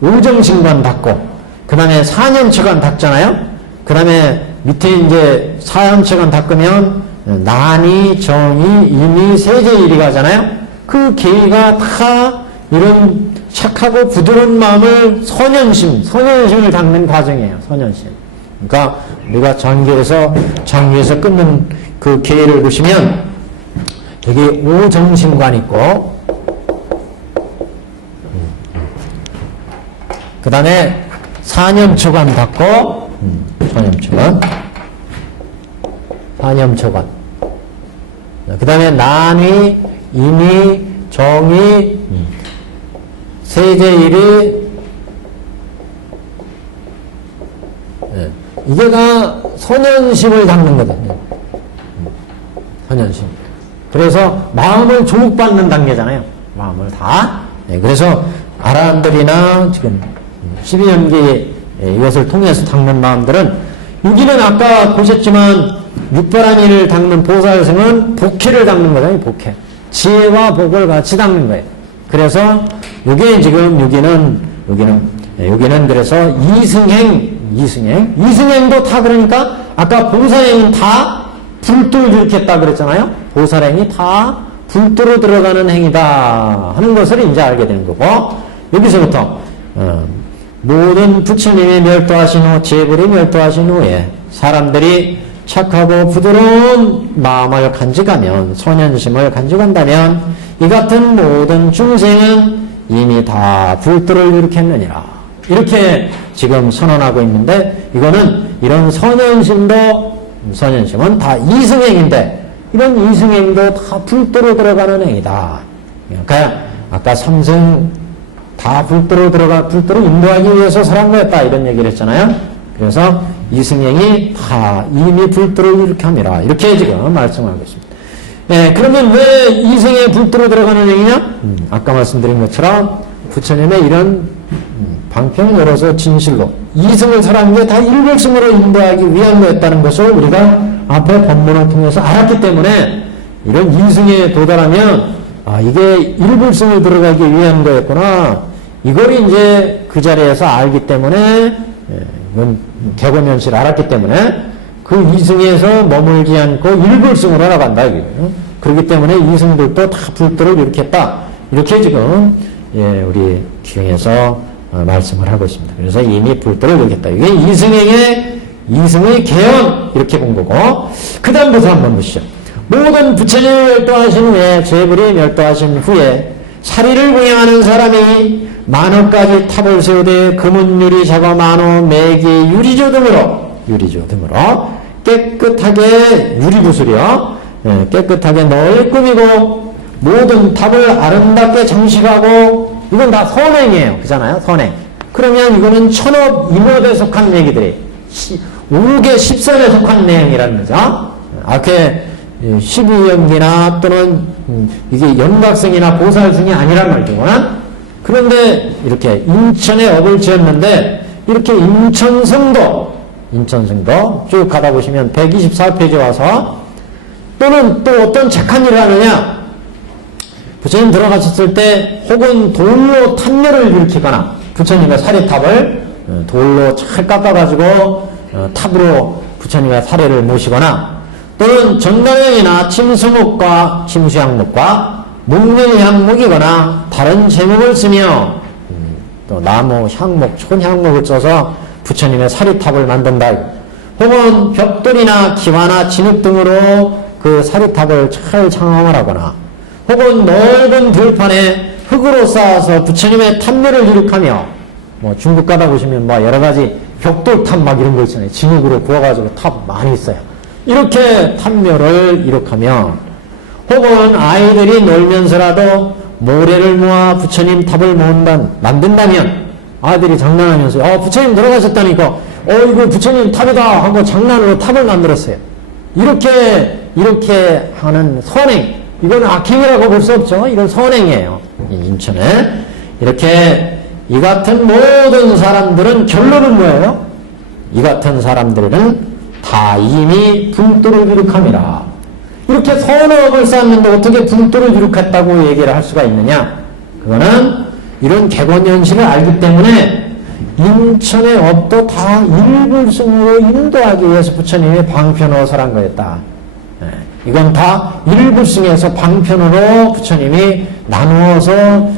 오정신관 닦고, 그 다음에 4년처간 닦잖아요. 그 다음에 밑에 이제 4년처간 닦으면 난이, 정의, 임의, 세제 일이 가잖아요. 그 계의가 다 이런 착하고 부드러운 마음을 선현심을 닦는 과정이에요. 선현심. 그러니까 우리가 장기에서 끊는 그 계를 보시면 여기 오정심관 있고 그 다음에 사념초관 닦고 사념초관 그 다음에 난위, 임위, 정위, 세제일이 이게가 선현심을 닦는 거거든요. 선현심. 그래서 마음을 조국받는 단계잖아요. 마음을 다. 그래서 아라한들이나 지금 12연기 이것을 통해서 닦는 마음들은 여기는 아까 보셨지만 육바라밀을 닦는 보살승은 복회를 닦는 거잖아요. 복회. 지혜와 복을 같이 닦는 거예요. 그래서 여기 지금 여기는 그래서 이승행도 다 그러니까 아까 보살행은 다 불도를 일으켰다 그랬잖아요. 보살행이 다 불도로 들어가는 행위다 하는 것을 이제 알게 되는 거고 여기서부터 모든 부처님이 멸도하신 후 제불이 멸도하신 후에 사람들이 착하고 부드러운 마음을 간직하면 선현심을 간직한다면 이 같은 모든 중생은 이미 다 불도를 일으켰느니라 이렇게 지금 선언하고 있는데 이거는 이런 선현심은 다 이승행인데 이런 이승행도 다 불도로 들어가는 행위다. 그러니까 아까 삼승 다 불도로 인도하기 위해서 살한 거였다 이런 얘기를 했잖아요. 그래서 이승행이 다 이미 불도를 일으켰느니라 이렇게 지금 말씀하고 있습니다. 그러면 왜 이승에 불도로 들어가는 행위냐? 아까 말씀드린 것처럼 부처님의 이런 방편을 열어서 진실로 이승을 설한 게 다 일불승으로 인도하기 위한 거였다는 것을 우리가 앞에 법문을 통해서 알았기 때문에 이런 이승에 도달하면 이게 일불승을 들어가기 위한 거였구나 이걸 이제 그 자리에서 알기 때문에 이건 개곤현실을 알았기 때문에 그 이승에서 머물지 않고 일불승으로 나간다 이거예요. 그렇기 때문에 이승들도 다 불도를 일으켰다 이렇게 지금 우리 기경에서 말씀을 하고 있습니다. 그래서 이미 불도를 일으켰다. 이게 이승의 개연 이렇게 본 거고 그 다음부터 한번 보시죠. 모든 부처님이 멸도하신 후에 제불이 멸도하신 후에 사리를 공양하는 사람이 만호까지 탑을 세우되 금은 유리 자거 만호 매기 유리조 등으로 깨끗하게 유리구슬이요 깨끗하게 널 꾸미고 모든 탑을 아름답게 장식하고 이건 다 선행이에요. 그잖아요. 선행. 그러면 이거는 천업 임업에 속한 얘기들이 5개 10선에 속한 내용이라는 거죠. 앞에 12연기나 또는 이게 연각성이나 보살승이 아니란 말이구나. 그런데 이렇게 인천에 업을 지었는데 이렇게 인천성도 쭉 가다 보시면 124페이지 와서 또는 또 어떤 착한 일을 하느냐 부처님 들어가셨을 때 혹은 돌로 탑렬을 일으키거나 부처님의 사리탑을 돌로 잘 깎아가지고 탑으로 부처님의 사리를 모시거나 또는 정나영이나 침수목과 침수향목과 목련향목이거나 다른 제목을 쓰며 또 나무, 향목, 촌향목을 써서 부처님의 사리탑을 만든다. 혹은 벽돌이나 기와나 진흙 등으로 그 사리탑을 잘 장엄을 하거나 혹은 넓은 들판에 흙으로 쌓아서 부처님의 탑묘를 이룩하며 뭐 중국 가다 보시면 뭐 여러 가지 벽돌탑 막 이런 거 있잖아요. 진흙으로 구워가지고 탑 많이 있어요. 이렇게 탑묘를 이룩하며 혹은 아이들이 놀면서라도 모래를 모아 부처님 탑을 만든다면 아이들이 장난하면서 부처님 들어가셨다니까 이거 부처님 탑이다 하고 장난으로 탑을 만들었어요. 이렇게 하는 선행 이건 악행이라고 볼 수 없죠. 이건 선행이에요. 인천에 이렇게 이 같은 모든 사람들은 결론은 뭐예요? 이 같은 사람들은 다 이미 불도를 이룩함이라. 이렇게 선업을 쌓았는데 어떻게 불도를 이룩했다고 얘기를 할 수가 있느냐? 그거는 이런 개권현실을 알기 때문에 인천의 업도 다 일불승으로 인도하기 위해서 부처님이 방편으로 설한 거였다. 이건 다 일불승에서 방편으로 부처님이 나누어서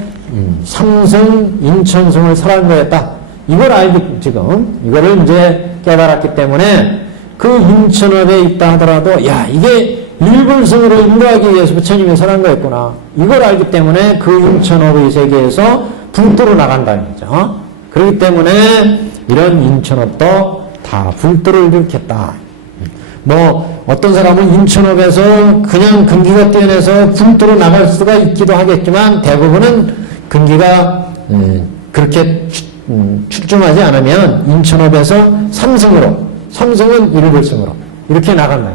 삼승, 인천승을 설한 거였다. 이걸 알고 지금 이거를 이제 깨달았기 때문에 그 인천업에 있다 하더라도 야 이게 일불승으로 인도하기 위해서 부처님이 설한 거였구나. 이걸 알기 때문에 그 인천업의 세계에서 불도로 나간다는 거죠. 그렇기 때문에 이런 인천업도 다 불도를 일으켰다. 뭐 어떤 사람은 인천업에서 그냥 근기가 뛰어내서 불도로 나갈 수가 있기도 하겠지만 대부분은 근기가 그렇게 출중하지 않으면 인천업에서 삼승은 일불승으로 이렇게 나간다.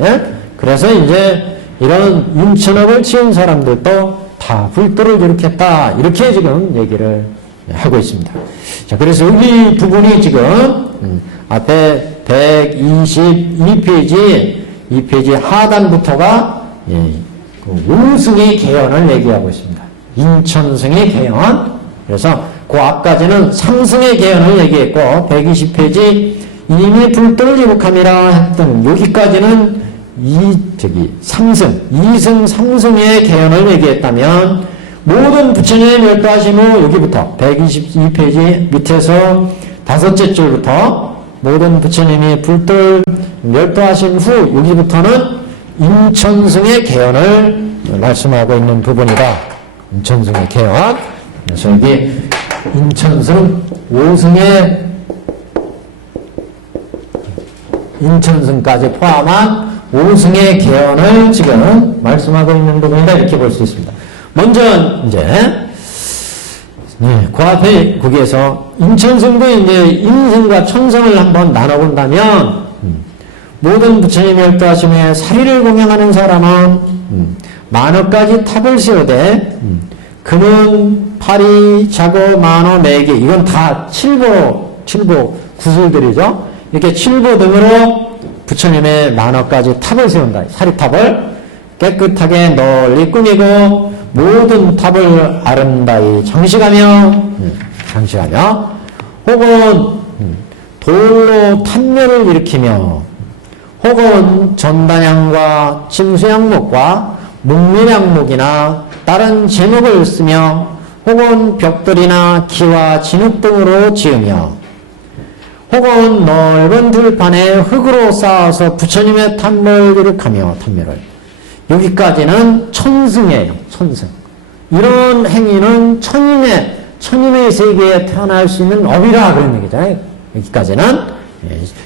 예? 그래서 이제 이런 인천업을 지은 사람들도 다 불도를 일으켰다. 이렇게 지금 얘기를 하고 있습니다. 자, 그래서 여기 부분이 지금 앞에 122페이지, 이 페이지 하단부터가 그 우승의 개연을 얘기하고 있습니다. 인천승의 개연. 그래서 그 앞까지는 삼승의 개연을 얘기했고 120페이지 이미 불도를 이룩함이라 했던 여기까지는 삼승, 이승, 삼승의 개연을 얘기했다면 모든 부처님의 멸도하신 후 여기부터 122페이지 밑에서 5째 줄부터 모든 부처님이 불도를 멸도하신 후 여기부터는 인천승의 개연을 말씀하고 있는 부분이다. 인천승의 개연. 그래서 여기 인천승 5승의 인천승까지 포함한 5승의 개연을 지금 말씀하고 있는 부분이다. 이렇게 볼 수 있습니다. 먼저 이제 그 앞에 거기에서 인천승도 이제 인승과 천승을 한번 나눠본다면 모든 부처님 멸도하심에 사리를 공양하는 사람은 만어까지 탑을 세우되 금은 파리, 자고, 만어, 매개 이건 다 칠보 구슬들이죠. 이렇게 칠보 등으로 부처님의 만어까지 탑을 세운다. 사리탑을 깨끗하게 널리 꾸미고 모든 탑을 아름다이 장식하며 혹은 돌로 탐면을 일으키며 혹은 전단향과 침수향목과 목밀향목이나 다른 제목을 쓰며 혹은 벽돌이나 기와 진흙 등으로 지으며 혹은 넓은 들판에 흙으로 쌓아서 부처님의 탐을 이룩하며 탐묘를 여기까지는 천승이에요. 천승. 이런 행위는 천임의 세계에 태어날 수 있는 업이라 그런 얘기잖아요. 여기까지는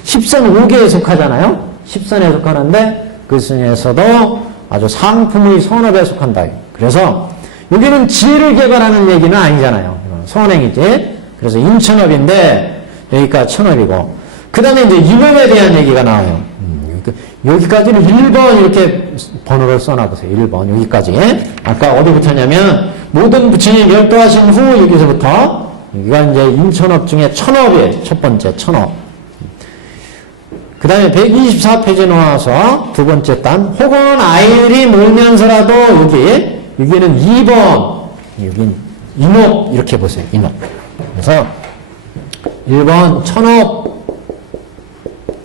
10선 5개에 속하잖아요. 10선에 속하는데 그 중에서도 아주 상품의 선업에 속한다. 그래서 여기는 지혜를 개발하는 얘기는 아니잖아요. 선행이지. 그래서 인천업인데 여기까지 천업이고 그 다음에 이제 인업에 대한 얘기가 나와요. 여기까지는 1번 이렇게 번호를 써놔보세요. 1번 여기까지. 아까 어디부터냐면 모든 부처님 멸도하신 후 여기서부터 여기가 이제 인천업 중에 천업이에요. 첫 번째 천업. 그 다음에 124페이지 나와서 두 번째 단 혹은 아이들이 놀면서라도 여기는 2번 여긴 인업 이렇게 보세요. 인업. 그래서 1번 천업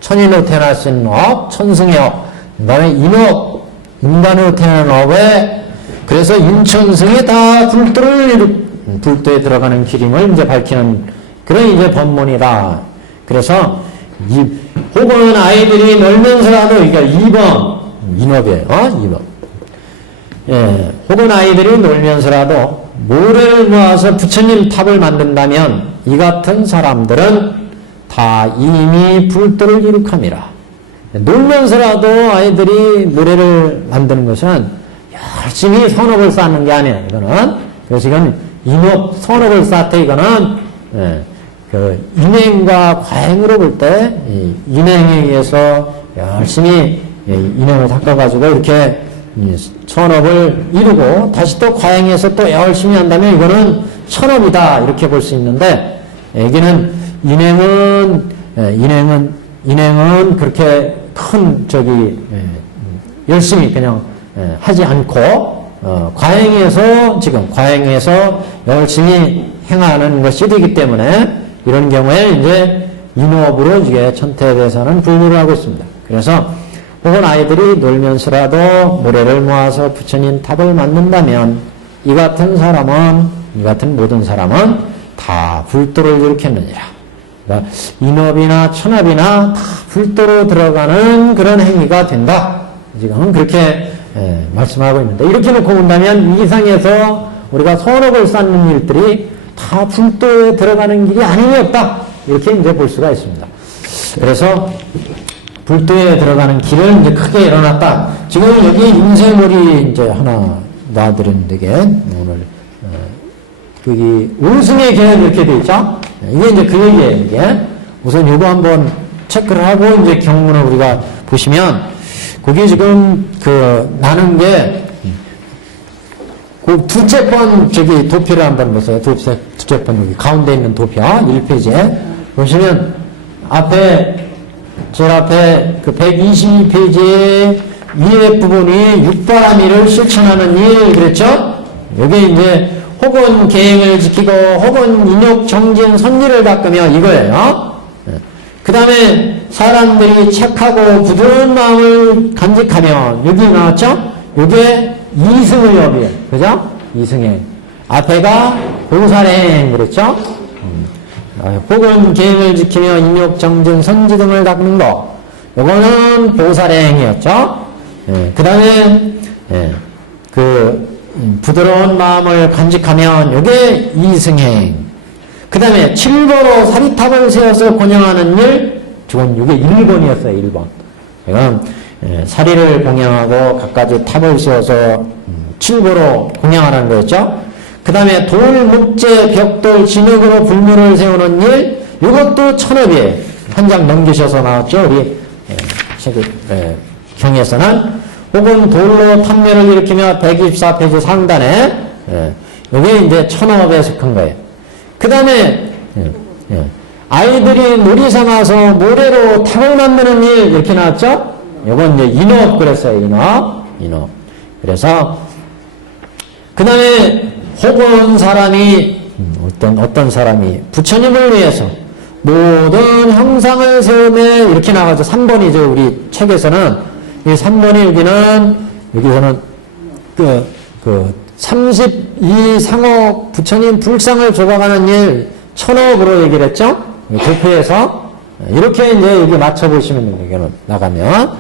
천인으로 태어날 수 있는 업, 천승의 업, 그 다음에 인업, 인간으로 태어난 업에, 그래서 인천승이 다 불도에 들어가는 기림을 이제 밝히는 그런 이제 법문이다. 그래서, 혹은 아이들이 놀면서라도, 그러니까 2번, 인업이에요. 2번. 예, 혹은 아이들이 놀면서라도 모래를 모아서 부처님 탑을 만든다면, 이 같은 사람들은 다 이미 불도를 이룩함이라. 놀면서라도 아이들이 노래를 만드는 것은 열심히 선업을 쌓는 게 아니에요. 이거는. 그래서 이건 인업, 선업을 쌓되 이거는 그 인행과 과행으로 볼 때 인행에 의해서 열심히 인행을 닦아가지고 이렇게 선업을 이루고 다시 또 과행해서 또 열심히 한다면 이거는 천업이다. 이렇게 볼 수 있는데 여기는 인행은 그렇게 큰 열심히 그냥 하지 않고 과행해서 열심히 행하는 것이 되기 때문에 이런 경우에 이제 인업으로 이게 천태대사는 분류를 하고 있습니다. 그래서 혹은 아이들이 놀면서라도 모래를 모아서 부처님 탑을 만든다면 이 같은 사람은 이 같은 모든 사람은 다 불도를 일으켰느니라. 그러니까 인업이나 천업이나 다 불도로 들어가는 그런 행위가 된다. 지금 그렇게 말씀하고 있는데, 이렇게 놓고 본다면 이 세상에서 우리가 선업을 쌓는 일들이 다 불도에 들어가는 길이 아님이 없다. 이렇게 이제 볼 수가 있습니다. 그래서 불도에 들어가는 길을 이제 크게 일어났다. 지금 여기 인쇄물이 이제 하나 놔드렸는데, 오늘, 여기 우승의 계획 이렇게 돼 있죠? 이게 이제 그 얘기예요, 이게. 우선 이거 한번 체크를 하고 이제 경문을 우리가 보시면, 거기 지금 나눈 게, 그 두째 번 저기 도표를 한번 보세요. 두째 번 여기 가운데 있는 도표 1페이지에 보시면 제일 앞에 그 122페이지의 위에 부분이 육바라밀을 실천하는 일 그랬죠? 여기 이제 혹은 계행을 지키고 혹은 인욕 정진 선지를 닦으며 이거예요. 그 다음에 사람들이 착하고 부드러운 마음을 간직하면 여기 나왔죠? 요게 이승의 업이에요. 그죠? 이승의. 앞에가 보살행 그랬죠? 혹은 계행을 지키며 인욕, 정진, 선지 등을 닦는 거. 요거는 보살행이었죠? 그 다음에, 부드러운 마음을 간직하면 요게 이승행. 그 다음에 7번으로 사리탑을 세워서 공양하는 일, 저건 요게 1번이었어요, 1번. 이건 사리를 공양하고 갖가지 탑을 세워서 7보로 공양하라는 거였죠. 그 다음에 돌, 묵재, 벽돌, 진흙으로 불문을 세우는 일, 이것도 천업이에요. 한 장 넘기셔서 나왔죠. 우리 경에서는. 혹은 돌로 탐매를 일으키며 124페이지 상단에 이게 이제 천업에 속한 거예요. 그 다음에 아이들이 놀이 삼아서 모래로 탑을 만드는 일 이렇게 나왔죠. 이건 이제 인업 그랬어요. 인업. 그래서 그 다음에 혹은 사람이 어떤 사람이 부처님을 위해서 모든 형상을 세우며 이렇게 나가죠. 3번이죠. 우리 책에서는 이 3번이 여기서는 32상억 부처님 불상을 조각하는 일 천억으로 얘기를 했죠. 도표에서 이렇게 이제 여기 맞춰보시면 여기는 나가면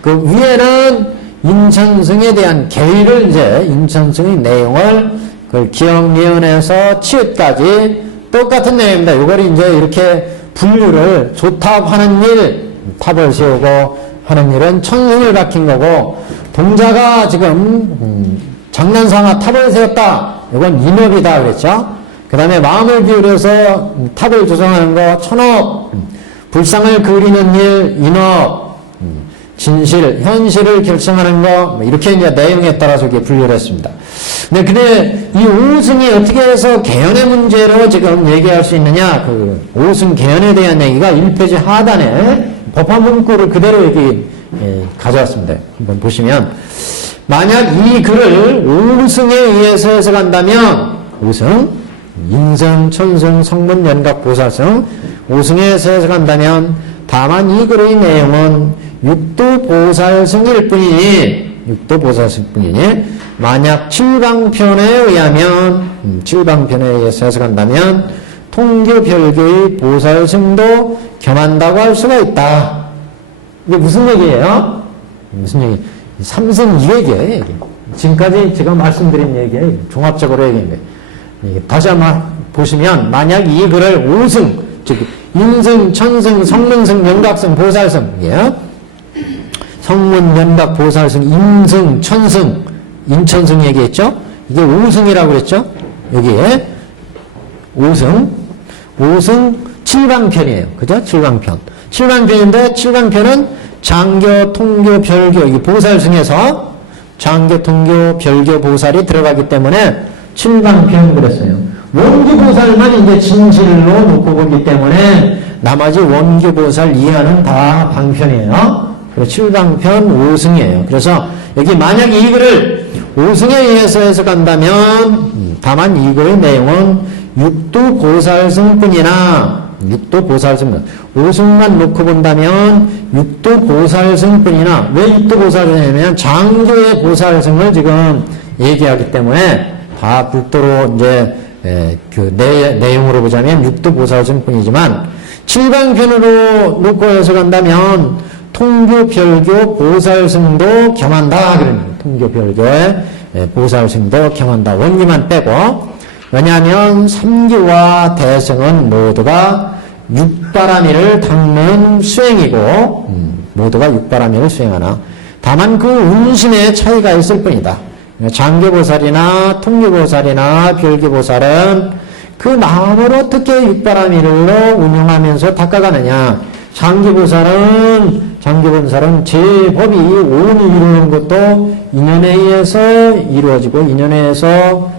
그 위에는 인천승에 대한 계의를 이제 인천승의 내용을 그 기억미연에서 치읓까지 똑같은 내용입니다. 이걸 이제 이렇게 분류를 조탑하는 일, 탑을 세우고 하는 일은 천승을 밝힌 거고, 동자가 지금 장난삼아 탑을 세웠다. 이건 인업이다 그랬죠. 그 다음에 마음을 기울여서 탑을 조성하는 거 천업, 불상을 그리는 일 인업, 진실, 현실을 결정하는 거 이렇게 이제 내용에 따라서 이렇게 분류를 했습니다. 근데 이 오승이 어떻게 해서 개연의 문제로 지금 얘기할 수 있느냐? 그 오승 개연에 대한 얘기가 1페이지 하단에 법화 문구를 그대로 여기 가져왔습니다. 한번 보시면 만약 이 글을 오승에 의해서 해석한다면 오승, 인성, 천성, 성문, 연각, 보살성 오승에 의해서 해석한다면 다만 이 글의 내용은 육도 보살승일 뿐이니 만약 7방편에 의하면 7방편에 의해서 해석한다면 통교 별교의 보살승도 겸한다고 할 수가 있다. 이게 무슨 얘기예요? 무슨 얘기? 삼승 이 얘기예요. 이게. 지금까지 제가 말씀드린 얘기예요. 종합적으로 얘기인데 다시 한번 보시면 만약 이 글을 오승, 즉 인승, 천승, 성문승, 연각승, 보살승 이게요. 성문, 연각, 보살승, 인승, 천승, 인천승 얘기했죠? 이게 오승이라고 그랬죠? 여기에 오승 7방편이에요. 그죠? 7방편. 7방편인데 7방편은 장교, 통교, 별교, 이 보살승에서 장교, 통교, 별교, 보살이 들어가기 때문에 7방편 그랬어요. 원규 보살만 이제 진실로 놓고 보기 때문에 나머지 원규 보살 이하는 다 방편이에요. 그래서 7방편 5승이에요. 그래서 여기 만약 이 글을 5승에 의해서 해석한다면 다만 이 글의 내용은 육도 보살승뿐이나 육도 보살승 5승만 놓고 본다면 육도 보살승뿐이나 왜 육도 보살승이냐면 장교의 보살승을 지금 얘기하기 때문에 다 불도로 이제 그 내용으로 보자면 육도 보살승뿐이지만 칠방편으로 놓고 해석한다면 통교, 별교, 보살승도 겸한다. 그러는 통교, 별교에 보살승도 겸한다. 원리만 빼고. 왜냐하면 삼기와 대승은 모두가 육바라밀을 닦는 수행이고 모두가 육바라밀을 수행하나 다만 그 운심의 차이가 있을 뿐이다. 장교보살이나 통교보살이나 별교보살은 그 마음을 어떻게 육바라밀로 운영하면서 닦아가느냐. 장교보살은 제법이 오온이 이루는 것도 인연에 의해서 이루어지고 인연에 의해서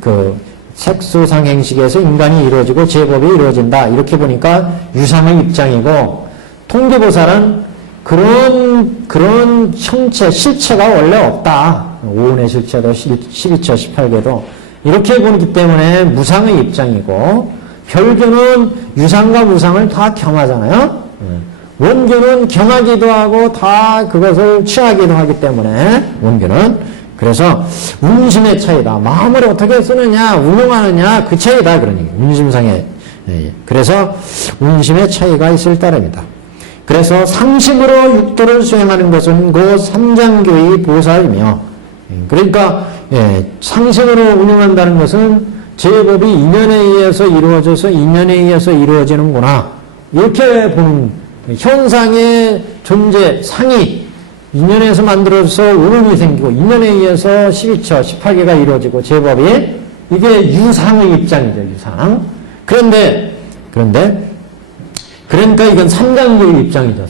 그 색수상행식에서 인간이 이루어지고 제법이 이루어진다. 이렇게 보니까 유상의 입장이고 통교보살은 그런 형체, 실체가 원래 없다. 오온의 실체도 12처, 18개도 이렇게 보기 때문에 무상의 입장이고 별교는 유상과 무상을 다 겸하잖아요. 원교는 겸하기도 하고 다 그것을 취하기도 하기 때문에 원교는 그래서 운심의 차이다. 마음을 어떻게 쓰느냐, 운용하느냐 그 차이다. 그러니 운심상의 그래서 운심의 차이가 있을 따름이다. 그래서 상식으로 육도를 수행하는 것은 곧 삼장교의 보살이며 그러니까 상식으로 운영한다는 것은 제법이 인연에 의해서 이루어져서 인연에 의해서 이루어지는구나. 이렇게 보는 현상의 존재, 상이 인연에서 만들어서 오름이 생기고 인연에 의해서 12처, 18개가 이루어지고 제법이 이게 유상의 입장이죠. 유상. 그러니까 이건 삼장교의 입장이죠.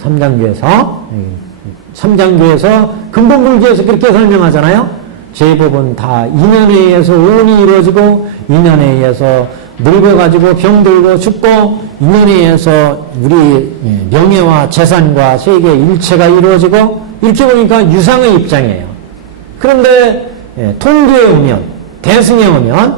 삼장교에서 근본불교에서 그렇게 설명하잖아요. 제법은 다 인연에 의해서 오온이 이루어지고 인연에 의해서 늙어가지고 병들고 죽고 인연에 의해서 우리 명예와 재산과 세계 일체가 이루어지고 이렇게 보니까 유상의 입장이에요. 그런데 통교에 오면 대승에 오면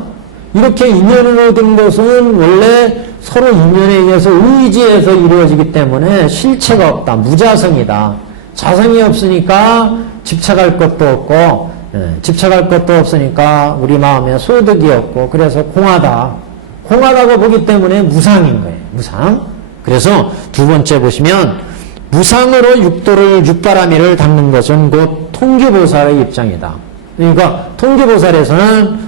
이렇게 인연을 얻은 것은 원래 서로 인연에 의해서 의지해서 이루어지기 때문에 실체가 없다. 무자성이다. 자성이 없으니까 집착할 것도 없고 집착할 것도 없으니까 우리 마음에 소득이 없고 그래서 공하다고 보기 때문에 무상인 거예요. 무상. 그래서 두 번째 보시면 무상으로 육바라밀을 닦는 것은 곧 통교보살의 입장이다. 그러니까 통교보살에서는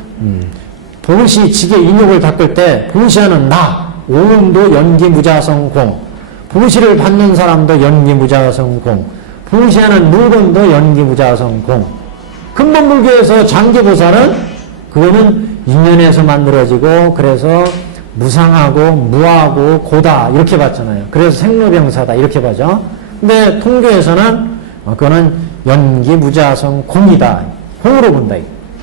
동시 지게 인욕을 닦을 때 동시하는 나, 오음도 연기무자성 공, 봉시를 받는 사람도 연기무자성 공, 봉시하는 물건도 연기무자성 공. 근본불교에서 장교보살은 그거는 인연에서 만들어지고 그래서 무상하고 무하고 고다 이렇게 봤잖아요. 그래서 생로병사다 이렇게 봐죠. 근데 통교에서는 그거는 연기무자성 공이다. 공으로 본다.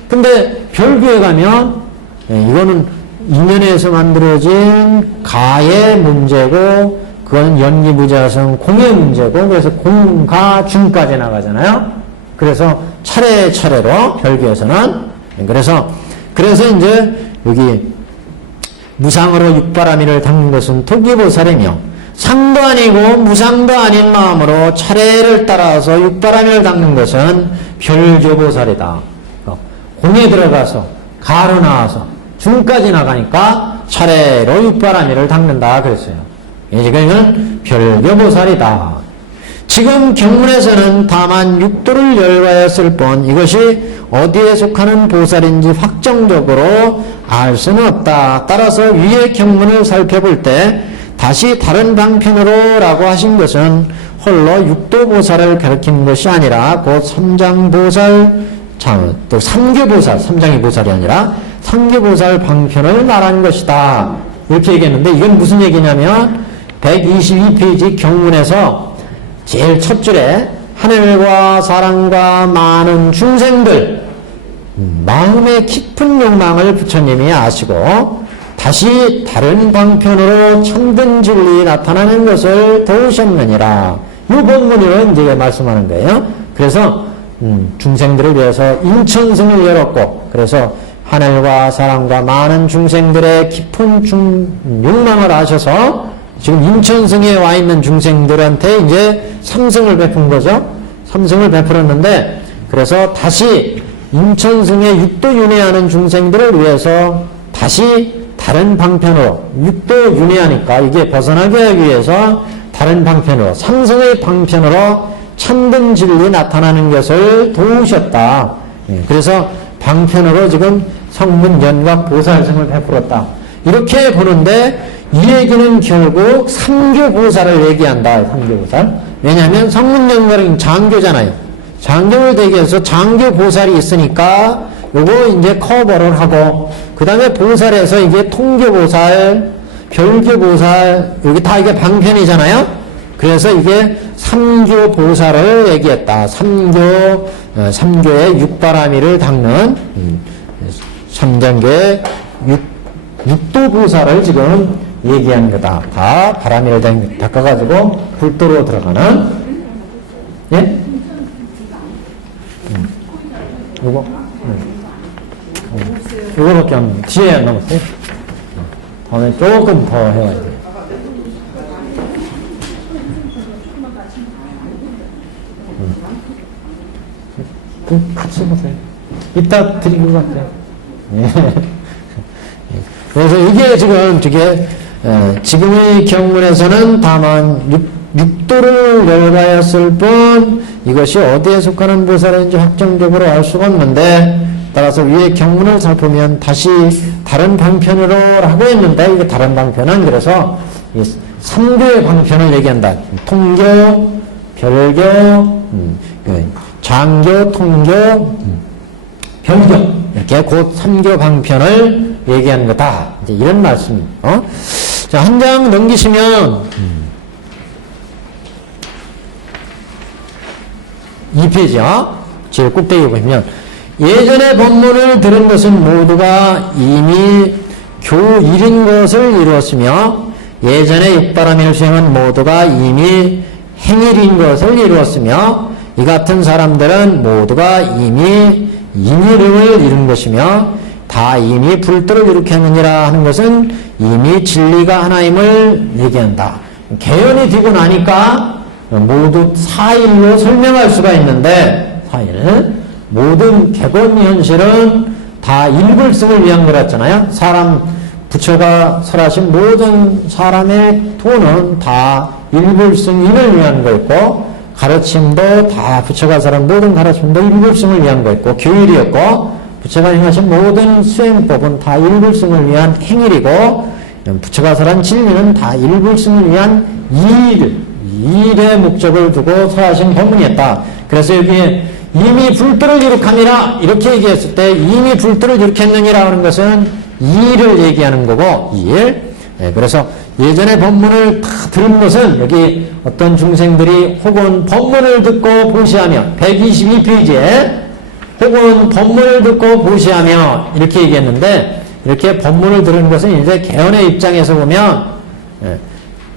근데 별교에 가면 이거는 인연에서 만들어진 가의 문제고 그건 연기무자성 공의 문제고 그래서 공가 중까지 나가잖아요. 그래서 차례차례로 별교에서는 그래서 이제 여기 무상으로 육바라밀을 닦는 것은 토기보살이며 상도 아니고 무상도 아닌 마음으로 차례를 따라서 육바라밀을 닦는 것은 별교보살이다. 공에 들어가서 가로 나와서 중까지 나가니까 차례로 육바라밀을 닦는다 그랬어요. 이거는 별교보살이다. 지금 경문에서는 다만 육도를 열거했을 뿐 이것이 어디에 속하는 보살인지 확정적으로 알 수는 없다. 따라서 위의 경문을 살펴볼 때 다시 다른 방편으로 라고 하신 것은 홀로 육도보살을 가리키는 것이 아니라 곧 삼장보살, 또 삼교보살, 삼장의 보살이 아니라 삼교보살 방편을 말한 것이다. 이렇게 얘기했는데 이건 무슨 얘기냐면 122페이지 경문에서 제일 첫 줄에 하늘과 사람과 많은 중생들 마음의 깊은 욕망을 부처님이 아시고 다시 다른 방편으로 참된 진리 나타나는 것을 도우셨느니라. 이 본문으로 이제 말씀하는 거예요. 그래서 중생들을 위해서 인천승을 열었고 그래서 하늘과 사람과 많은 중생들의 깊은 욕망을 아셔서 지금 인천승에 와 있는 중생들한테 이제 삼승을 베푼 거죠. 삼승을 베풀었는데 그래서 다시 인천승에 육도윤회하는 중생들을 위해서 다시 다른 방편으로 육도 윤회하니까 이게 벗어나게 하기 위해서 다른 방편으로 삼성의 방편으로 참된 진리 나타나는 것을 도우셨다. 그래서 방편으로 지금 성문 연각 보살성을 베풀었다. 이렇게 보는데 이 얘기는 결국 삼교보살을 얘기한다. 삼교보살. 왜냐하면 성문 연각은 장교잖아요. 장교를 대기해서 장교보살이 있으니까 요거 이제 커버를 하고 그 다음에 보살에서 이게 통교보살, 별교보살 여기 다 이게 방편이잖아요. 그래서 이게 삼교보살을 얘기했다. 삼교의 육바라미를 닦는 삼단계의 육도보살을 지금 얘기한 거다. 다 바라미를 닦아가지고 불도로 들어가는 예? 요거 요거밖에 안 뒤에 안 남았어요? 다음에 조금 더 해야 돼요. 같이 보세요. 이따 드리고 갈게요. 예. 그래서 이게 지금 지금의 경문에서는 다만 육도를 열가였을 뿐 이것이 어디에 속하는 보살인지 확정적으로 알 수가 없는데 따라서 위에 경문을 살펴보면 다시 다른 방편으로 하고 있는데 이게 다른 방편은 그래서 이 3교의 방편을 얘기한다. 통교, 별교, 장교, 통교, 별교 이렇게 곧 3교 방편을 얘기하는 거다. 이제 이런 말씀입니다. 자, 한 장 넘기시면 2페이지요. 제일 꼭대기 보시면 예전에 법문을 들은 것은 모두가 이미 교일인 것을 이루었으며 예전에 육바라밀 수행은 모두가 이미 행일인 것을 이루었으며 이 같은 사람들은 모두가 이미 인일을 이룬 것이며 다 이미 불도를 일으켰느니라 하는 것은 이미 진리가 하나임을 얘기한다. 개연이 되고 나니까 모두 사일로 설명할 수가 있는데 사일 모든 객원 현실은 다 일불승을 위한 거랬잖아요. 사람 부처가 설하신 모든 사람의 도는 다 일불승인을 위한 거였고 가르침도 다 부처가 설한 모든 가르침도 일불승을 위한 거였고 교일이었고 부처가 행하신 모든 수행법은 다 일불승을 위한 행일이고 부처가 설한 진리는 다 일불승을 위한 일의 목적을 두고 설하신 법문이었다. 그래서 여기에 이미 불도를 이룩함이라 이렇게 얘기했을 때 이미 불도를 이룩했느니라 하는 것은 일을 얘기하는 거고 일. 그래서 예전에 법문을 다 들은 것은 여기 어떤 중생들이 혹은 법문을 듣고 보시하며 122페이지에 혹은 법문을 듣고 보시하며 이렇게 얘기했는데 이렇게 법문을 들은 것은 이제 개헌의 입장에서 보면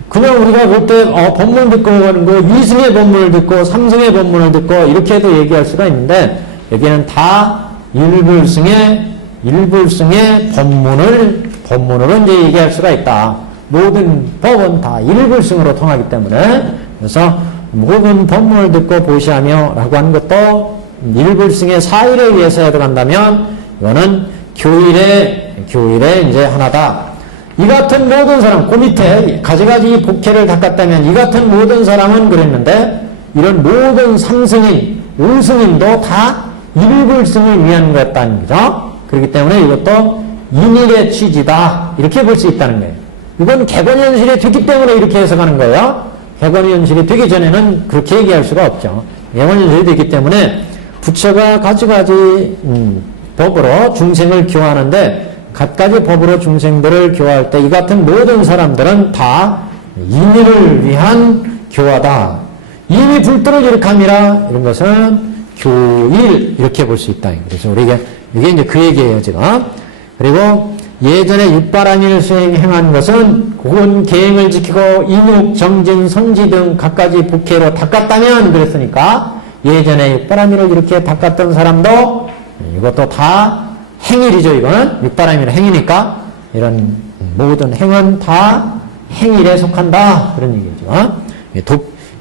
그냥 우리가 볼 때 법문 듣고 하는 거 위승의 법문을 듣고 삼승의 법문을 듣고 이렇게 해도 얘기할 수가 있는데 여기는 다 일불승의 법문으로 이제 얘기할 수가 있다. 모든 법은 다 일불승으로 통하기 때문에 그래서 모든 법문을 듣고 보시하며 라고 하는 것도 일불승의 사일에 의해서 해석한다면 이거는 교일의 이제 하나다. 이 같은 모든 사람, 그 밑에 가지가지 복회를 닦았다면 이 같은 모든 사람은 그랬는데 이런 모든 삼승인, 오승인도 다 일불승을 위한 거였다는 거죠. 그렇기 때문에 이것도 인일의 취지다. 이렇게 볼 수 있다는 거예요. 이건 객원현실이 됐기 때문에 이렇게 해석하는 거예요. 객원현실이 되기 전에는 그렇게 얘기할 수가 없죠. 객원현실이 되기 때문에 부처가 가지가지 법으로 중생을 교화하는데 갖가지 법으로 중생들을 교화할 때 이 같은 모든 사람들은 다 인일을 위한 교화다. 이미 불도를 이룩함이라 이런 것은 교일 이렇게 볼 수 있다. 그래서 우리가 이게 이제 그 얘기예요 지금. 그리고 예전에 육바라밀 수행 행한 것은 고은 계행을 지키고 인육, 정진, 선지 등 갖가지 복회로 닦았다면 그랬으니까 예전에 육바라밀을 이렇게 닦았던 사람도 이것도 다 행일이죠. 이거는 육바라밀 행이니까 이런 모든 행은 다 행일에 속한다. 그런 얘기죠.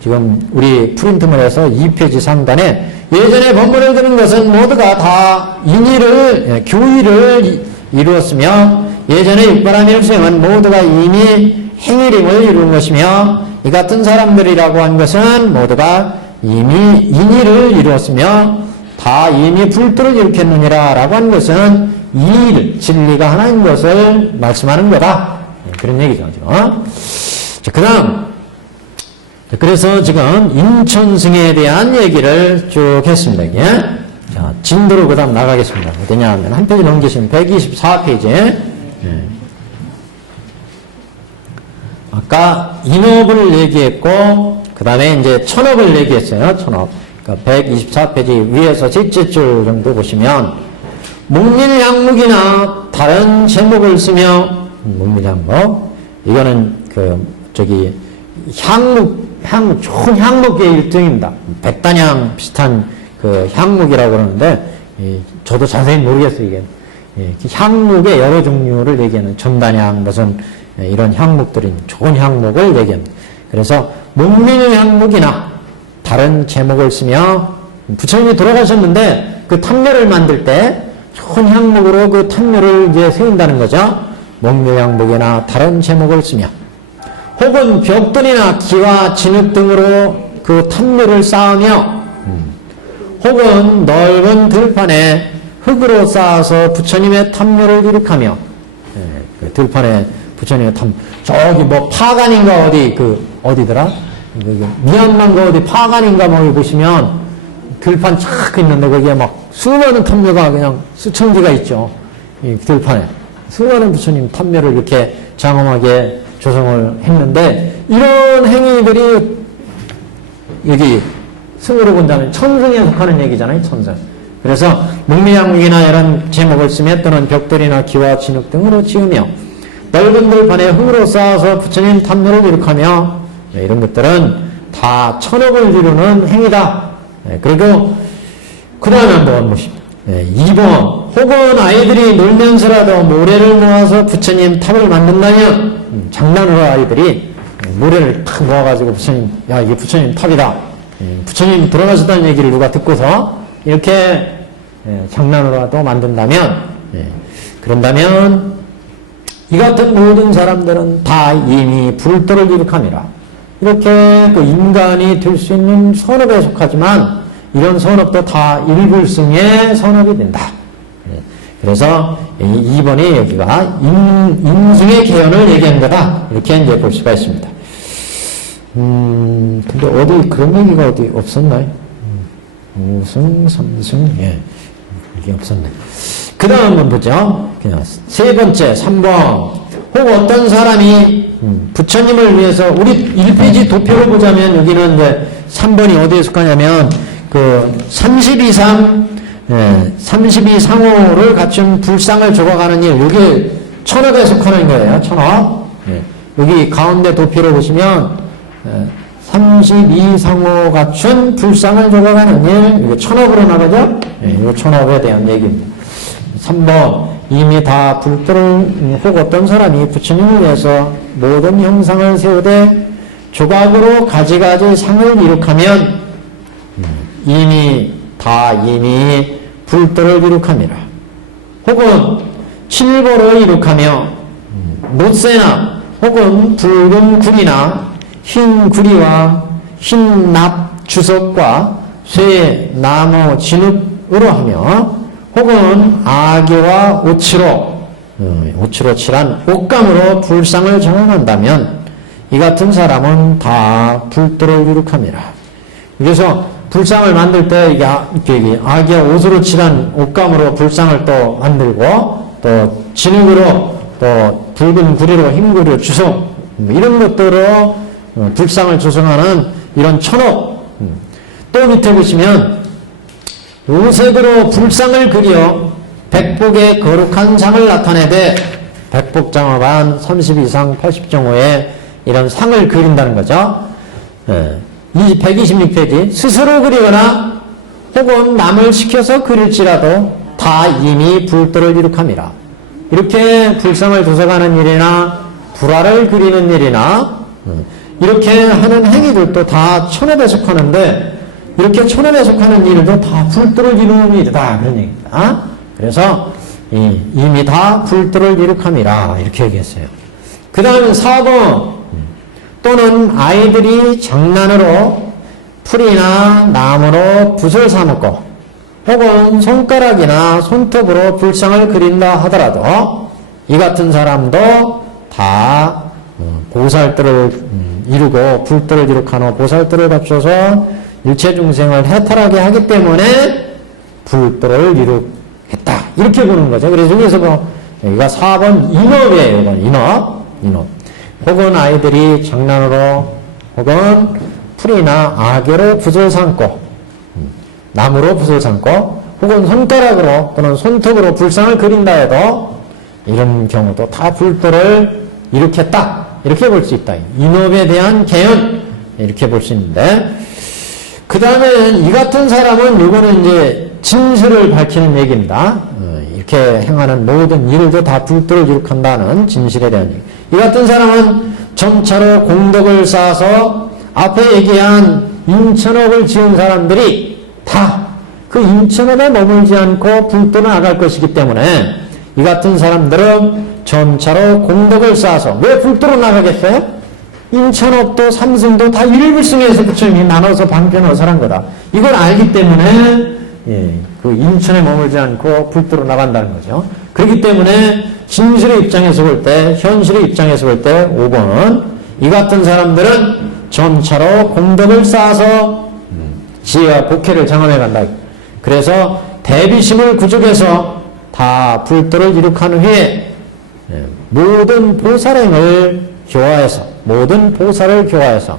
지금 우리 프린트물 해서 2페이지 상단에 예전에 법문을 들은 것은 모두가 다 인일을 교일을 이루었으며 예전에 육바라밀 일생은 모두가 이미 행일임을 이룬 것이며 이 같은 사람들이라고 한 것은 모두가 이미 인의를 이루었으며 다 이미 불도를 일으켰느니라 라고 한 것은 이 일, 진리가 하나인 것을 말씀하는 거다. 그런 얘기죠. 그 다음, 그래서 지금 인천승에 대한 얘기를 쭉 했습니다. 이게. 자, 진도로 그 다음 나가겠습니다. 어디냐 하면 한 페이지 넘기시면 124페이지. 아까 인업을 얘기했고, 그 다음에 이제 천업을 얘기했어요. 천업. 그러니까 124페이지 위에서 셋째 줄 정도 보시면, 목밀향목이나 다른 제목을 쓰며, 목밀향목. 이거는 좋은 향목의 1등입니다. 백단향 비슷한 그 향목이라고 그러는데, 저도 자세히 모르겠어요, 이게. 향목의 여러 종류를 얘기하는 전단향, 무슨, 이런 향목들이 좋은 향목을 얘기합니다. 그래서, 목밀향목이나 다른 제목을 쓰며, 부처님이 돌아가셨는데, 그 탐묘를 만들 때, 좋은 향목으로 그 탐묘를 이제 세운다는 거죠. 목밀향목이나 다른 제목을 쓰며, 혹은 벽돌이나 기와 진흙 등으로 그 탐묘를 쌓으며, 혹은 넓은 들판에 흙으로 쌓아서 부처님의 탐묘를 이룩하며, 그 들판에 부처님의 저기 뭐 파간인가 어디더라? 미얀마인가 어디 파간인가 뭐 보시면 들판 착 있는데 거기에 막 수많은 탐묘가 그냥 수천 개가 있죠. 이 들판에. 수많은 부처님 탐묘를 이렇게 장엄하게 조성을 했는데, 이런 행위들이 여기 승으로 본다면 천승에 속하는 얘기잖아요, 천승. 그래서 목밀향목이나 이런 제목을 쓰며 또는 벽돌이나 기와 진흙 등으로 지으며 넓은 들판에 흙으로 쌓아서 부처님 탐묘를 이룩하며, 이런 것들은 다 천업을 이루는 행위다. 그리고 그 다음에 한번 보십니다. 2번, 혹은 아이들이 놀면서라도 모래를 모아서 부처님 탑을 만든다면, 장난으로 아이들이 모래를 탁 모아가지고 부처님, 야, 이게 부처님 탑이다. 부처님 돌아가셨다는 얘기를 누가 듣고서 이렇게 장난으로라도 만든다면, 그런다면 이 같은 모든 사람들은 다 이미 불도를 이룩함이라. 이렇게 그 인간이 될 수 있는 선업에 속하지만 이런 선업도 다 일불승의 선업이 된다. 그래서 2번이 여기가 인승의 개연을 얘기한 거다. 이렇게 이제 볼 수가 있습니다. 근데 어디 그런 얘기가 어디 없었나요? 5승, 3승, 이게 없었네. 그 다음 한번 보죠. 그냥 세 번째, 3번. 혹 어떤 사람이 부처님을 위해서 우리 1페이지 도표를 보자면 여기는 이제 3번이 어디에 속하냐면 그 32상호를 갖춘 불상을 조각하는 일, 여기 천업에 속하는 거예요. 천업. 여기 가운데 도표를 보시면 32상호 갖춘 불상을 조각하는 일, 이거 천업으로 나가죠? 이거 천업에 대한 얘기입니다. 3번, 이미 다 불도를, 혹 어떤 사람이 부처님을 위해서 모든 형상을 세우되 조각으로 가지가지 상을 이룩하면 이미 불도를 이룩함이라. 혹은 칠보를 이룩하며 못새나 혹은 붉은 구리나 흰 구리와 흰 납 주석과 쇠, 나무, 진흙으로 하며 혹은 아기와 오치로 칠한 옷감으로 불상을 정원한다면 이 같은 사람은 다 불도를 이룩함이라. 그래서 불상을 만들 때 이게 아기와 옷으로 칠한 옷감으로 불상을 또 만들고 또 진흙으로 또 붉은 구리로 흰 구리로 주석 이런 것들로 불상을 조성하는 이런 천업. 또 밑에 보시면 우색으로 불상을 그려 백복의 거룩한 상을 나타내되 백복장업한 32상 80정호에 이런 상을 그린다는 거죠. 126페이지 스스로 그리거나 혹은 남을 시켜서 그릴지라도 다 이미 불도를 이룩함이라. 이렇게 불상을 조성하는 일이나 불화를 그리는 일이나 이렇게 하는 행위들도 다 천업에 속하는데 이렇게 천업에 속하는 일도 다 불도를 이루는 일이다. 그런 얘기입니다. 그래서 이미 다 불도를 이룩함이라 이렇게 얘기했어요. 그 다음 4번 또는 아이들이 장난으로 풀이나 나무로 붓을 사먹고 혹은 손가락이나 손톱으로 불상을 그린다 하더라도 이 같은 사람도 다 보살들을 이루고 불도를 이룩하노 보살들을 갖춰서 일체중생을 해탈하게 하기 때문에 불도를 이룩했다 이렇게 보는 거죠. 그래서 여기서 여기가 4번 인업이에요. 이건 인업. 혹은 아이들이 장난으로 혹은 풀이나 악으로 붓을 삼고 나무로 붓을 삼고 혹은 손가락으로 또는 손톱으로 불상을 그린다 해도 이런 경우도 다 불도를 이룩했다 이렇게 볼 수 있다. 인업에 대한 개연 이렇게 볼 수 있는데 그 다음에 이 같은 사람은 이거는 이제 진실을 밝히는 얘기입니다. 이렇게 행하는 모든 일도 다 불도를 이룩한다는 진실에 대한 얘기. 이 같은 사람은 점차로 공덕을 쌓아서 앞에 얘기한 인천업을 지은 사람들이 다 그 인천업에 머물지 않고 불도로 나갈 것이기 때문에 이 같은 사람들은 점차로 공덕을 쌓아서 왜 불도로 나가겠어요? 인천업도 삼승도 다 일불승에서 부처님이 나눠서 방편어서 한 거다. 이걸 알기 때문에 그 인천에 머물지 않고 불도로 나간다는 거죠. 그렇기 때문에 진실의 입장에서 볼 때, 현실의 입장에서 볼 때 5번은 이 같은 사람들은 점차로 공덕을 쌓아서 지혜와 복회를 장엄해 간다. 그래서 대비심을 구족해서 다 불도를 이룩한 후에 모든 보살행을 교화해서 모든 보살을 교화해서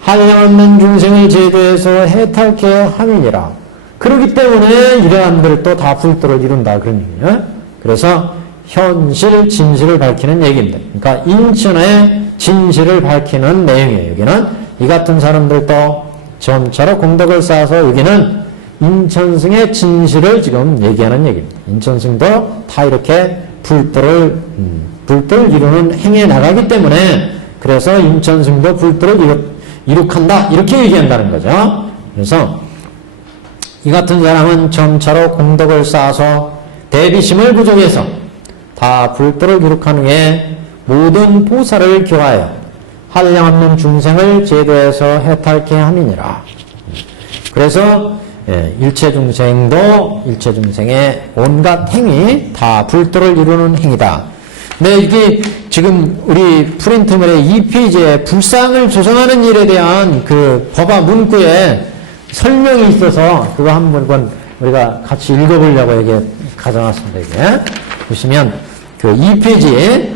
한량 없는 중생을 제도해서 해탈케 함이니라. 그렇기 때문에 이러한 들도 다 불도를 이룬다 그런 얘기예요. 그래서 현실 진실을 밝히는 얘기입니다. 그러니까 인천의 진실을 밝히는 내용이에요. 여기는 이 같은 사람들도 점차로 공덕을 쌓아서 여기는 인천승의 진실을 지금 얘기하는 얘기입니다. 인천승도 다 이렇게 불도를 이루는 행에 나가기 때문에 그래서 인천승도 불도를 이룩한다 이렇게 얘기한다는 거죠. 그래서 이 같은 사람은 점차로 공덕을 쌓아서 대비심을 부족해서 다 불도를 이룩한 후에 모든 보살을 교화하여 한량 없는 중생을 제도해서 해탈케 함이니라. 그래서 일체중생도 일체중생의 온갖 행위 다 불도를 이루는 행위다. 네, 이게 지금 우리 프린트물의 2페이지에 불상을 조성하는 일에 대한 그 법화 문구에 설명이 있어서 그거 한번 우리가 같이 읽어보려고 이게 가져놨습니다. 이게 보시면 그 2페이지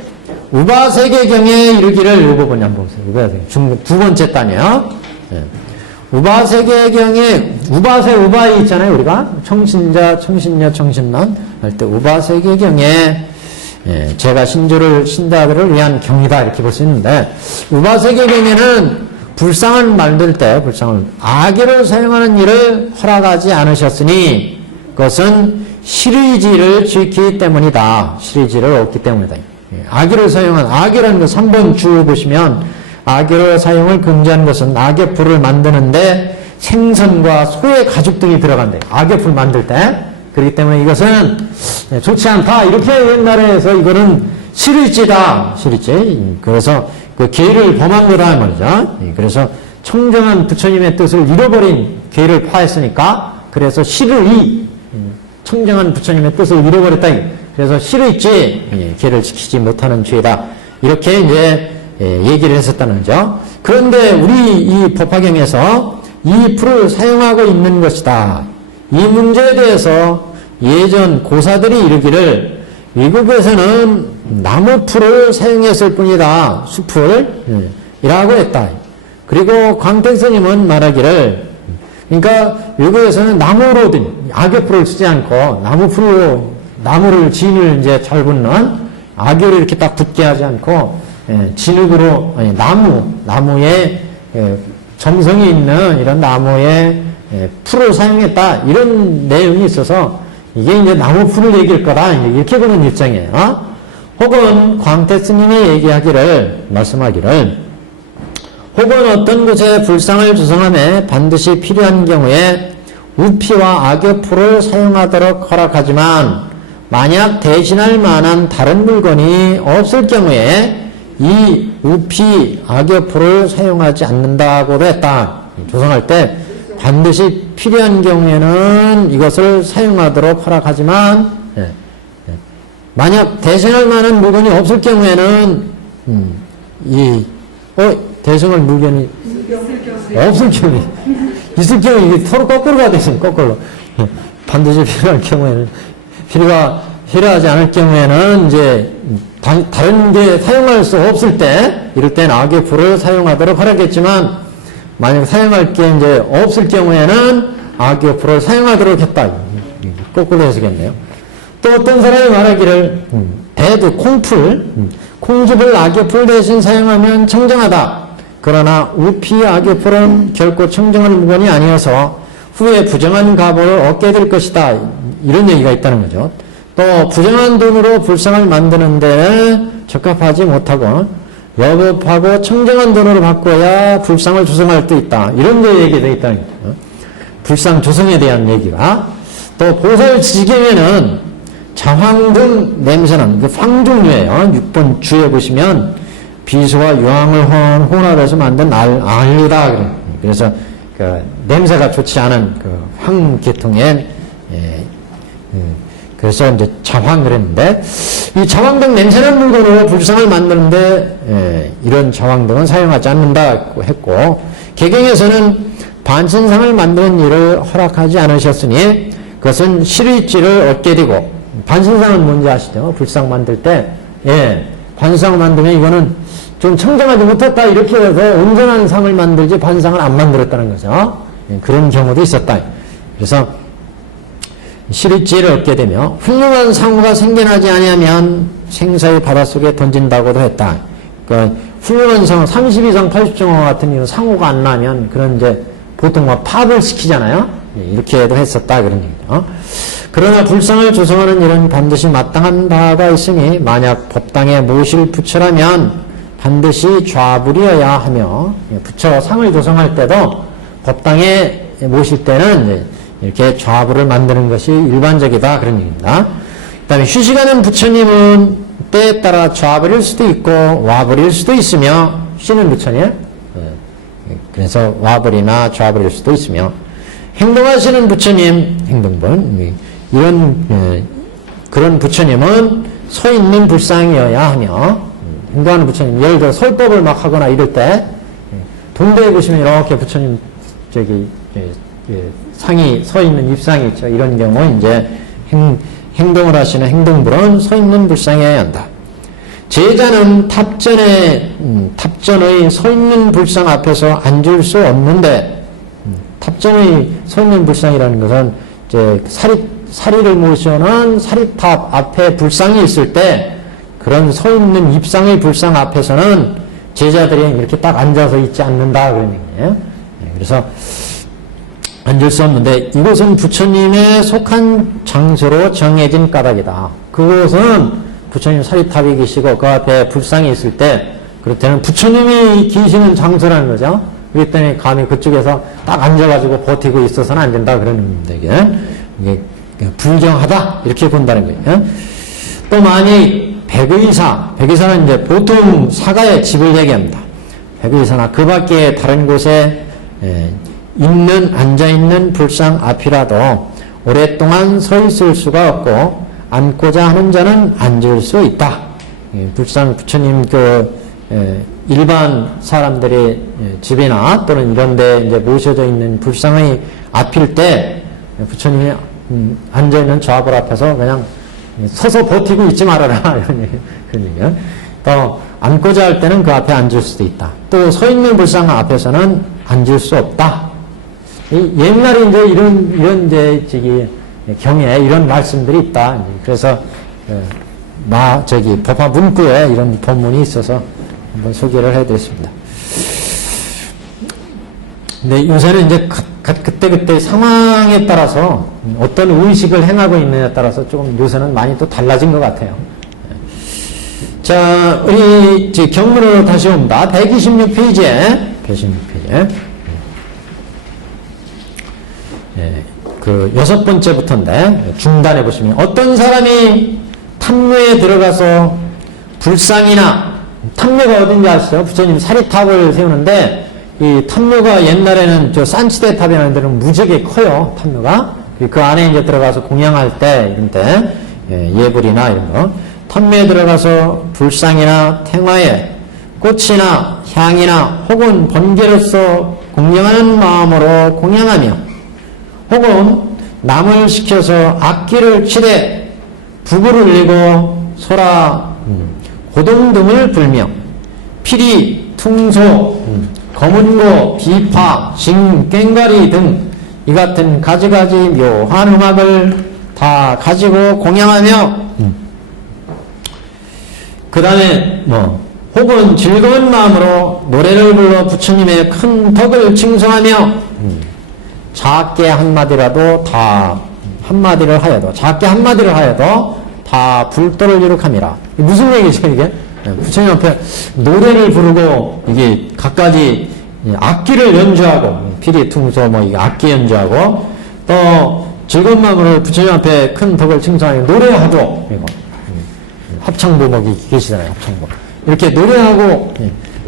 우바세계경에 이르기를 이거 보냐 한번 보세요. 두 번째 단이요. 우바세계경에 우바이 있잖아요. 우리가 청신자, 청신녀, 청신남 할 때 우바세계경에 제가 신자들을 위한 경이다 이렇게 볼 수 있는데 우바세계경에는 불상을 만들 때 불상을 악의를 사용하는 일을 허락하지 않으셨으니 그것은 실의지를 지키기 때문이다. 실의지를 얻기 때문이다. 악의를 사용한 악의라는 것 3번 주 보시면 악의로 사용을 금지한 것은 악의풀을 만드는데 생선과 소의 가죽 등이 들어간대요. 악의풀 만들 때. 그렇기 때문에 이것은 좋지 않다. 이렇게 옛날에 해서 이거는 실의지다. 실의지. 그래서 그 계를 범한 거다 말이죠. 그래서 청정한 부처님의 뜻을 잃어버린 계를 파했으니까 그래서 실의 청정한 부처님의 뜻을 잃어버렸다. 그래서 실의지 계를 지키지 못하는 죄다. 이렇게 이제 얘기를 했었다는 거죠. 그런데 우리 이 법화경에서 이 풀을 사용하고 있는 것이다. 이 문제에 대해서 예전 고사들이 이르기를 미국에서는 나무 풀을 사용했을 뿐이다. 숲을 이라고 했다. 그리고 광택스님은 말하기를 그러니까 미국에서는 나무로든 악의풀을 쓰지 않고 나무풀로 나무를 진을 이제 잘 붙는 악의를 이렇게 딱 붙게 하지 않고 진흙으로 나무에 정성이 있는 이런 나무에 풀을 사용했다 이런 내용이 있어서 이게 이제 나무 풀을 얘기할 거다 이렇게 보는 입장이에요. 혹은 광태스님이 말씀하기를 혹은 어떤 곳에 불상을 조성함에 반드시 필요한 경우에 우피와 악의풀을 사용하도록 허락하지만 만약 대신할 만한 다른 물건이 없을 경우에 이 우피 악여포를 사용하지 않는다고도 했다. 조성할 때 반드시 필요한 경우에는 이것을 사용하도록 허락하지만 만약 대신할 만한 물건이 없을 경우에는 대신할 물건이 없을 경우에 있을 경우에 이게 서로 거꾸로가 되죠. 거꾸로 반드시 필요할 경우에는 필요하지 않을 경우에는 이제 다른 게 사용할 수 없을 때 이럴 땐 악여포를 사용하도록 하라겠지만 만약 사용할 게 이제 없을 경우에는 악여포를 사용하도록 했다. 거꾸로 해석했네요. 또 어떤 사람이 말하기를 대두 콩즙을 악여포 대신 사용하면 청정하다. 그러나 우피 악여포는 결코 청정한 물건이 아니어서 후에 부정한 값을 얻게 될 것이다. 이런 얘기가 있다는 거죠. 또 부정한 돈으로 불상을 만드는 데 적합하지 못하고 여급하고 청정한 돈으로 바꿔야 불상을 조성할 수 있다. 이런 데 얘기되어 있다는 거죠. 불상 조성에 대한 얘기가. 또 보살지경에는 자황 등 냄새는 황 종류예요. 6번 주에 보시면 비수와 유황을 혼합해서 만든 알루다. 그래서 그 냄새가 좋지 않은 그 황 계통의 그래서 이제 자황 그랬는데 이 자황 등 냄새나는 물건으로 불상을 만드는데 이런 자황 등은 사용하지 않는다고 했고 개경에서는 반신상을 만드는 일을 허락하지 않으셨으니 그것은 실의지를 얻게 되고 반신상은 뭔지 아시죠? 불상 만들 때 반신상을 만들면 이거는 좀 청정하지 못했다 이렇게 해서 온전한 상을 만들지 반상을 안 만들었다는 거죠. 그런 경우도 있었다. 그래서 실의지혜를 얻게 되며 훌륭한 상호가 생겨나지 아니하면 생사의 바닷속에 던진다고도 했다. 그러니까 훌륭한 상호 30 이상 80정호 같은 이런 상호가 안 나면 그런 이제 보통 막 파업을 시키잖아요. 이렇게도 했었다 그런 얘기죠. 그러나 불상을 조성하는 일은 반드시 마땅한 바가 있으니 만약 법당에 모실 부처라면 반드시 좌불이어야 하며 부처 상을 조성할 때도 법당에 모실 때는 이제 이렇게 좌불을 만드는 것이 일반적이다 그런 얘기입니다. 그 다음에 휴식하는 부처님은 때에 따라 좌불일 수도 있고 와불일 수도 있으며 쉬는 부처님 그래서 와불이나 좌불일 수도 있으며 행동하시는 부처님 행동분 이런 그런 부처님은 서 있는 불상이어야 하며 행동하는 부처님 예를 들어 설법을 막 하거나 이럴 때 동대에 보시면 이렇게 부처님 상이 서 있는 입상이 있죠. 이런 경우 이제 행동을 하시는 행동불은 서 있는 불상이어야 한다. 제자는 탑전의 서 있는 불상 앞에서 앉을 수 없는데 탑전의 서 있는 불상이라는 것은 이제 사리를 모셔놓은 사리탑 앞에 불상이 있을 때 그런 서 있는 입상의 불상 앞에서는 제자들이 이렇게 딱 앉아서 있지 않는다 그런 얘기예요. 그래서 앉을 수 없는데 이곳은 부처님에 속한 장소로 정해진 까닭이다. 그곳은 부처님 사리탑이 계시고 그 앞에 불상이 있을 때 그럴 때는 부처님이 계시는 장소라는 거죠. 그렇기 때문에 감히 그쪽에서 딱 앉아가지고 버티고 있어서는 안 된다 그런 의미입니다. 이게 불경하다 이렇게 본다는 거예요. 또 만약 백의사는 이제 보통 사가의 집을 얘기합니다. 백의사나 그 밖에 다른 곳에 앉아있는 불상 앞이라도 오랫동안 서 있을 수가 없고 앉고자 하는 자는 앉을 수 있다. 불상 부처님 일반 사람들의 집이나 또는 이런 데 이제 모셔져 있는 불상의 앞일 때 부처님이 앉아있는 저 앞을 앞에서 그냥 서서 버티고 있지 말아라. 그런 얘기예요. 또 앉고자 할 때는 그 앞에 앉을 수도 있다. 또 서 있는 불상 앞에서는 앉을 수 없다. 옛날에 이제 이런 이제 경에 이런 말씀들이 있다. 그래서 법화 문구에 이런 본문이 있어서 한번 소개를 해드렸습니다. 근데 요새는 이제 그때 상황에 따라서 어떤 의식을 행하고 있느냐에 따라서 조금 요새는 많이 또 달라진 것 같아요. 자, 우리 경문으로 다시 옵니다. 126페이지에 그 6번째부터인데 중단해 보시면 어떤 사람이 탐묘에 들어가서 불상이나 탐묘가 어딘지 아시죠? 부처님 사리탑을 세우는데 이 탐묘가 옛날에는 저 산치대 탑이라는 데는 무지하게 커요. 탐묘가 그 안에 이제 들어가서 공양할 때 이런 때 예불이나 이런 거 탐묘에 들어가서 불상이나 탱화에 꽃이나 향이나 혹은 번개로서 공양하는 마음으로 공양하며 혹은 남을 시켜서 악기를 치되 북을 울리고 소라 고동 등을 불며 피리, 퉁소, 검은고, 비파, 징, 꽹과리 등 이 같은 가지가지 묘한 음악을 다 가지고 공양하며 그 다음에 뭐 혹은 즐거운 마음으로 노래를 불러 부처님의 큰 덕을 칭송하며 작게 한마디라도 다 한마디를 하여도 작게 한마디를 하여도 다 불도를 이룩함이라. 무슨 얘기죠 이게? 부처님 앞에 노래를 부르고 이게 갖가지 악기를 연주하고 피리 퉁소 뭐 이게 악기 연주하고 또 즐거운 마음으로 부처님 앞에 큰 덕을 칭송하고 노래하고 이거 합창부목이 계시잖아요. 합창부 이렇게 노래하고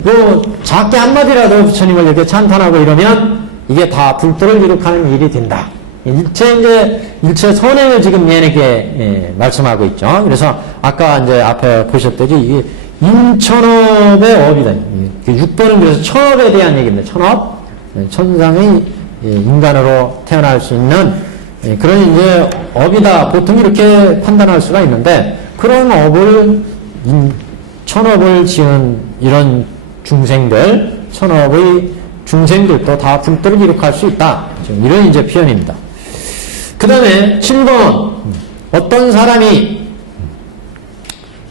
뭐 작게 한마디라도 부처님을 이렇게 찬탄하고 이러면 이게 다 불도를 이룩하는 일이 된다. 일체 선행을 지금 얘네게 말씀하고 있죠. 그래서 아까 이제 앞에 보셨듯이 이게 인천업의 업이다. 6번은 그래서 천업에 대한 얘기입니다. 천업, 천상의 인간으로 태어날 수 있는 그런 이제 업이다. 보통 이렇게 판단할 수가 있는데 그런 업을 천업을 지은 이런 중생들, 천업의 중생들도 다 불도를 이룩할 수 있다. 지금 이런 이제 표현입니다. 그 다음에 7번 어떤 사람이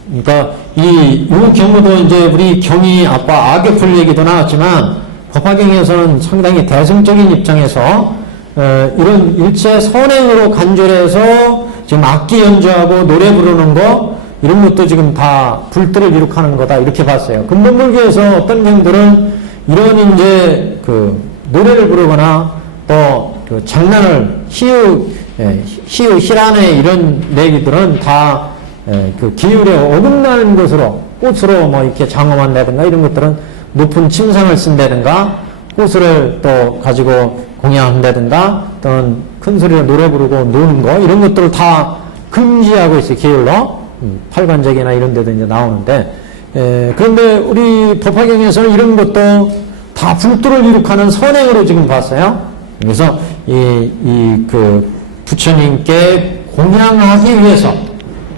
그러니까 이 경우도 이제 우리 경이 아까 악역풀 얘기도 나왔지만 법화경에서는 상당히 대승적인 입장에서 이런 일체 선행으로 간절해서 지금 악기 연주하고 노래 부르는 거 이런 것도 지금 다 불도를 이룩하는 거다 이렇게 봤어요. 근본불교에서 어떤 경들은 이런 이제 그 노래를 부르거나 또 그 장난을 희란의 이런 내기들은 다 그 기율에 어긋나는 것으로 꽃으로 뭐 이렇게 장엄한다든가 이런 것들은 높은 침상을 쓴다든가 꽃을 또 가지고 공양한다든가 또는 큰 소리로 노래 부르고 노는 거 이런 것들을 다 금지하고 있어요. 기율로 팔관적이나 이런 데도 이제 나오는데 그런데 우리 법화경에서는 이런 것도 다 불도를 이룩하는 선행으로 지금 봤어요. 그래서 그 부처님께 공양하기 위해서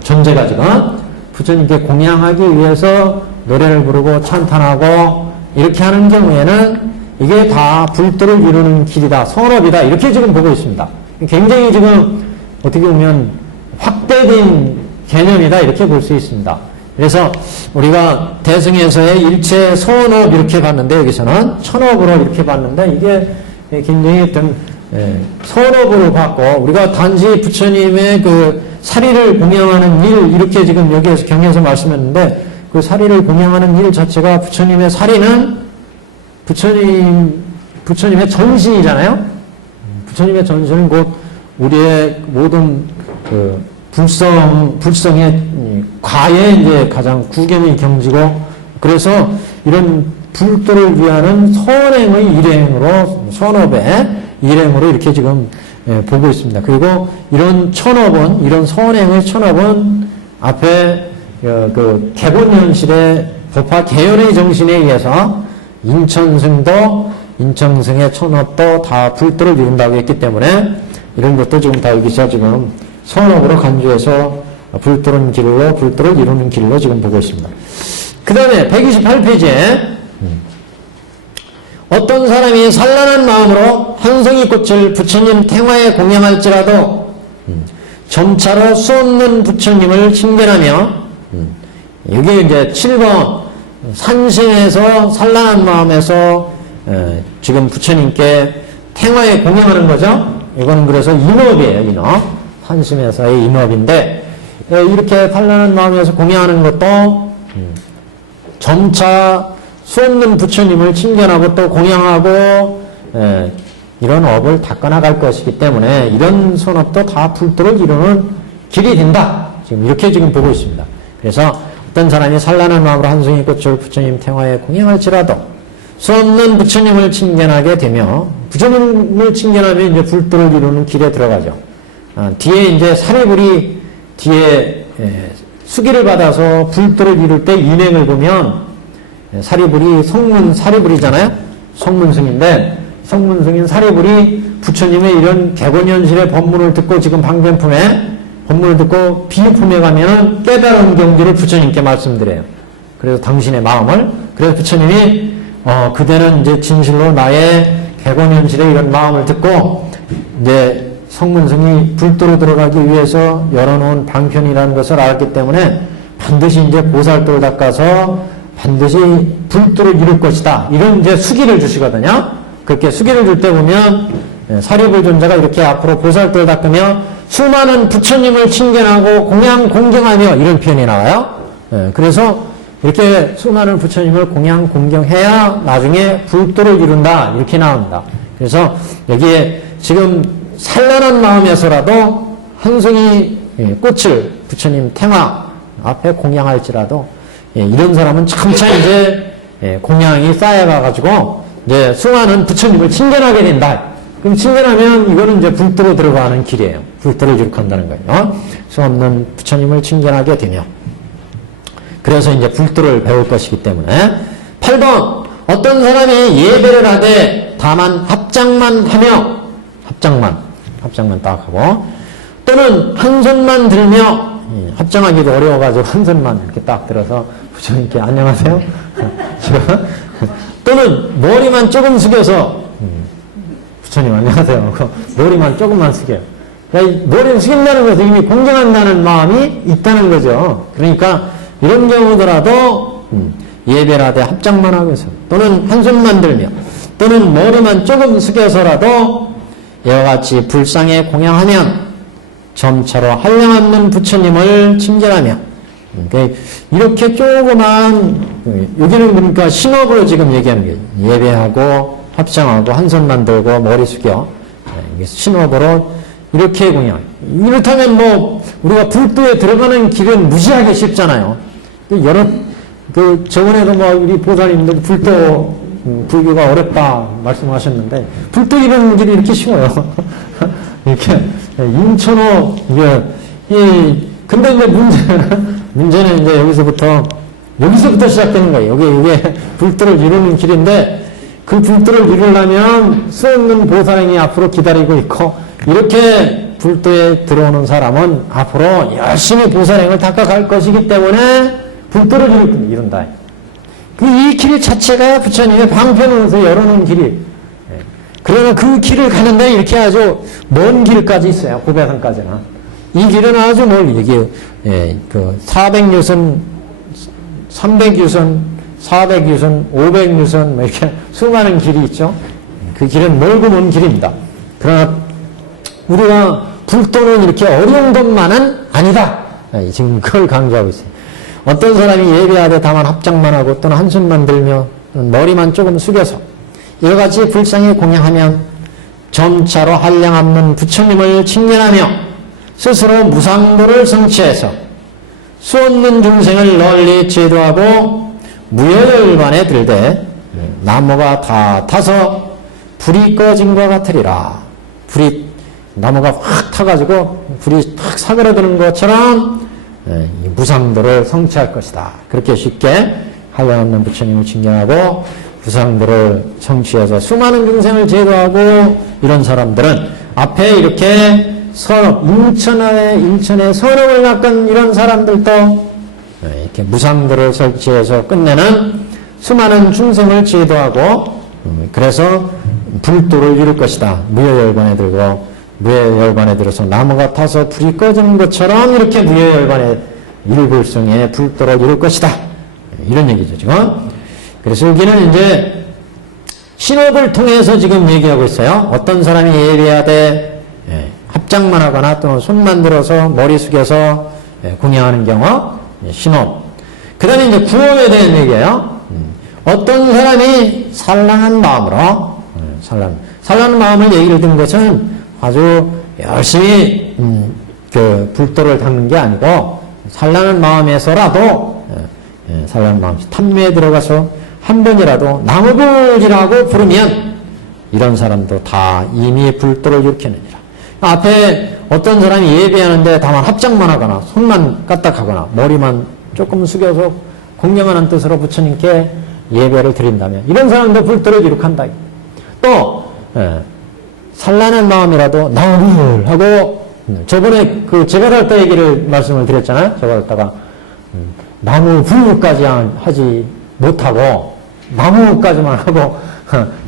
전제가 지금 부처님께 공양하기 위해서 노래를 부르고 찬탄하고 이렇게 하는 경우에는 이게 다 불도를 이루는 길이다, 선업이다 이렇게 지금 보고 있습니다. 굉장히 지금 어떻게 보면 확대된 개념이다 이렇게 볼 수 있습니다. 그래서 우리가 대승에서의 일체 선업 이렇게 봤는데 여기서는 천업으로 이렇게 봤는데 이게 굉장히 좀 선업으로 봤고 우리가 단지 부처님의 그 사리를 공양하는 일 이렇게 지금 여기에서 경에서 말씀했는데 그 사리를 공양하는 일 자체가 부처님의 사리는 부처님의 전신이잖아요. 부처님의 전신은 곧 우리의 모든 그 불성의 과에 이제 가장 구경이 경지고 그래서 이런 불도를 위하는 선행의 일행으로 선업의 일행으로 이렇게 지금 보고 있습니다. 그리고 이런 천업은 이런 선행의 천업은 앞에 그 개본현실의 법화 계열의 정신에 의해서 인천승의 천업도 다 불도를 이룬다고 했기 때문에 이런 것도 지금 다 여기서 지금 선업으로 간주해서 불도를 이루는 길로 지금 보고 있습니다. 그 다음에 128페이지에 어떤 사람이 산란한 마음으로 한송이 꽃을 부처님 탱화에 공양할지라도 점차로 수없는 부처님을 칭견하며 이게 이제 7번 산심에서 산란한 마음에서 지금 부처님께 탱화에 공양하는 거죠. 이거는 그래서 인업이에요. 인업. 산심에서의 인업인데 이렇게 산란한 마음에서 공양하는 것도 점차 수없는 부처님을 칭견하고 또 공양하고 이런 업을 다 꺼나갈 것이기 때문에 이런 선업도 다 불도를 이루는 길이 된다. 지금 이렇게 지금 보고 있습니다. 그래서 어떤 사람이 산란한 마음으로 한 송이 꽃을 부처님 태화에 공양할지라도 수없는 부처님을 칭견하게 되며 부처님을 칭견하면 이제 불도를 이루는 길에 들어가죠. 뒤에 이제 사리불이 뒤에 수기를 받아서 불도를 이룰 때 인행을 보면 사리불이 성문 사리불이잖아요. 성문승인데 성문승인 사리불이 부처님의 이런 개곤현실의 법문을 듣고 지금 방변품에 법문을 듣고 비유품에 가면은 깨달은 경지를 부처님께 말씀드려요. 그래서 당신의 마음을 그래서 부처님이 그대는 이제 진실로 나의 개곤현실의 이런 마음을 듣고 이제 성문승이 불도로 들어가기 위해서 열어놓은 방편이라는 것을 알았기 때문에 반드시 이제 보살도를 닦아서 반드시 불도를 이룰 것이다. 이런 이제 수기를 주시거든요. 그렇게 수기를 줄 때 보면 사리불 존자가 이렇게 앞으로 보살도를 닦으며 수많은 부처님을 칭견하고 공양 공경하며 이런 표현이 나와요. 그래서 이렇게 수많은 부처님을 공양 공경해야 나중에 불도를 이룬다. 이렇게 나옵니다. 그래서 여기에 지금 산란한 마음에서라도 한 송이 꽃을 부처님 탱화 앞에 공양할지라도 이런 사람은 점차 이제 공양이 쌓여가가지고 이제 수많은 부처님을 칭견하게 된다. 그럼 칭견하면 이거는 이제 불도로 들어가는 길이에요. 불도를 이룩한다는 거예요. 수없는 부처님을 칭견하게 되며 그래서 이제 불도를 배울 것이기 때문에 8번 어떤 사람이 예배를 하되 다만 합장만 하며 합장만 딱 하고 또는 한 손만 들며 합장하기도 어려워가지고 한 손만 이렇게 딱 들어서 부처님께 안녕하세요. 또는 머리만 조금 숙여서 부처님 안녕하세요. 머리만 조금만 숙여요. 그러니까 머리를 숙인다는 것은 이미 공경한다는 마음이 있다는 거죠. 그러니까 이런 경우더라도 예배를 하되 합장만 하고 있어요. 또는 한 손만 들며 또는 머리만 조금 숙여서라도 이와 같이 불상에 공양하면 점차로 한량없는 부처님을 칭견하며 이렇게 조그만 여기는 그러니까 신업으로 지금 얘기하는 거예요. 예배하고 합장하고 한 손만 들고 머리 숙여 신업으로 이렇게 공양. 이렇다면 뭐 우리가 불도에 들어가는 길은 무지하게 쉽잖아요. 여러 저번에도 뭐 우리 보살님들 불도 불교가 어렵다 말씀하셨는데 불도 이런 길이 이렇게 쉬워요. 이렇게 인천호 근데 이제 문제는 이제 여기서부터 시작되는 거예요. 이게 불도를 이루는 길인데 그 불도를 이루려면 수없는 보살행이 앞으로 기다리고 있고 이렇게 불도에 들어오는 사람은 앞으로 열심히 보살행을 닦아갈 것이기 때문에 불도를 이룬다. 이 길 자체가 부처님의 방편으로서 열어놓은 길이. 그러나 그 길을 가는데 이렇게 아주 먼 길까지 있어요. 고배산까지는. 이 길은 아주 멀리, 이게, 그 400유선, 300유선, 400유선, 500유선, 뭐 이렇게 수많은 길이 있죠. 그 길은 멀고 먼 길입니다. 그러나 우리가 불도는 이렇게 어려운 것만은 아니다. 지금 그걸 강조하고 있어요. 어떤 사람이 예배하되 다만 합장만 하고 또는 한숨만 들며 머리만 조금 숙여서 이와 같이 불상에 공양하면 점차로 한량없는 부처님을 칭견하며 스스로 무상도를 성취해서 수없는 중생을 널리 제도하고 무여열반에 들되 나무가 다 타서 불이 꺼진 것 같으리라. 나무가 확 타가지고 불이 탁 사그라드는 것처럼 무상도를 성취할 것이다. 그렇게 쉽게 한량없는 부처님을 칭견하고 무상도를 성취해서 수많은 중생을 제도하고 이런 사람들은 앞에 이렇게 선업, 인천에 선업을 낚은 이런 사람들도 이렇게 무상도를 설치해서 끝내는 수많은 중생을 제도하고 그래서 불도를 이룰 것이다. 무여열반에 들고 무여열반에 들어서 나무가 타서 불이 꺼지는 것처럼 이렇게 무여열반에 일불성에 불도를 이룰 것이다. 이런 얘기죠, 지금. 그래서 여기는 이제 신업을 통해서 지금 얘기하고 있어요. 어떤 사람이 예배하되 합장만 하거나 또는 손만 들어서 머리 숙여서 공양하는 경우 신업. 그 다음에 이제 구업에 대한 얘기예요. 어떤 사람이 산란한 마음으로 산란한 마음을 얘기를 든 것은 아주 열심히 그 불도를 닦는 게 아니고 산란한 마음에서라도 산란한 마음 탐매에 들어가서 한 번이라도 나무불이라고 부르면 이런 사람도 다 이미 불도를 일으켰느니라. 앞에 어떤 사람이 예배하는데 다만 합장만 하거나 손만 까딱하거나 머리만 조금 숙여서 공경하는 뜻으로 부처님께 예배를 드린다면 이런 사람도 불도를 이룩한다. 또 산란한 마음이라도 나무불 하고 저번에 그 제가달다 얘기를 말씀을 드렸잖아요. 제가달다가 나무불까지 하지 못하고 나무까지만 하고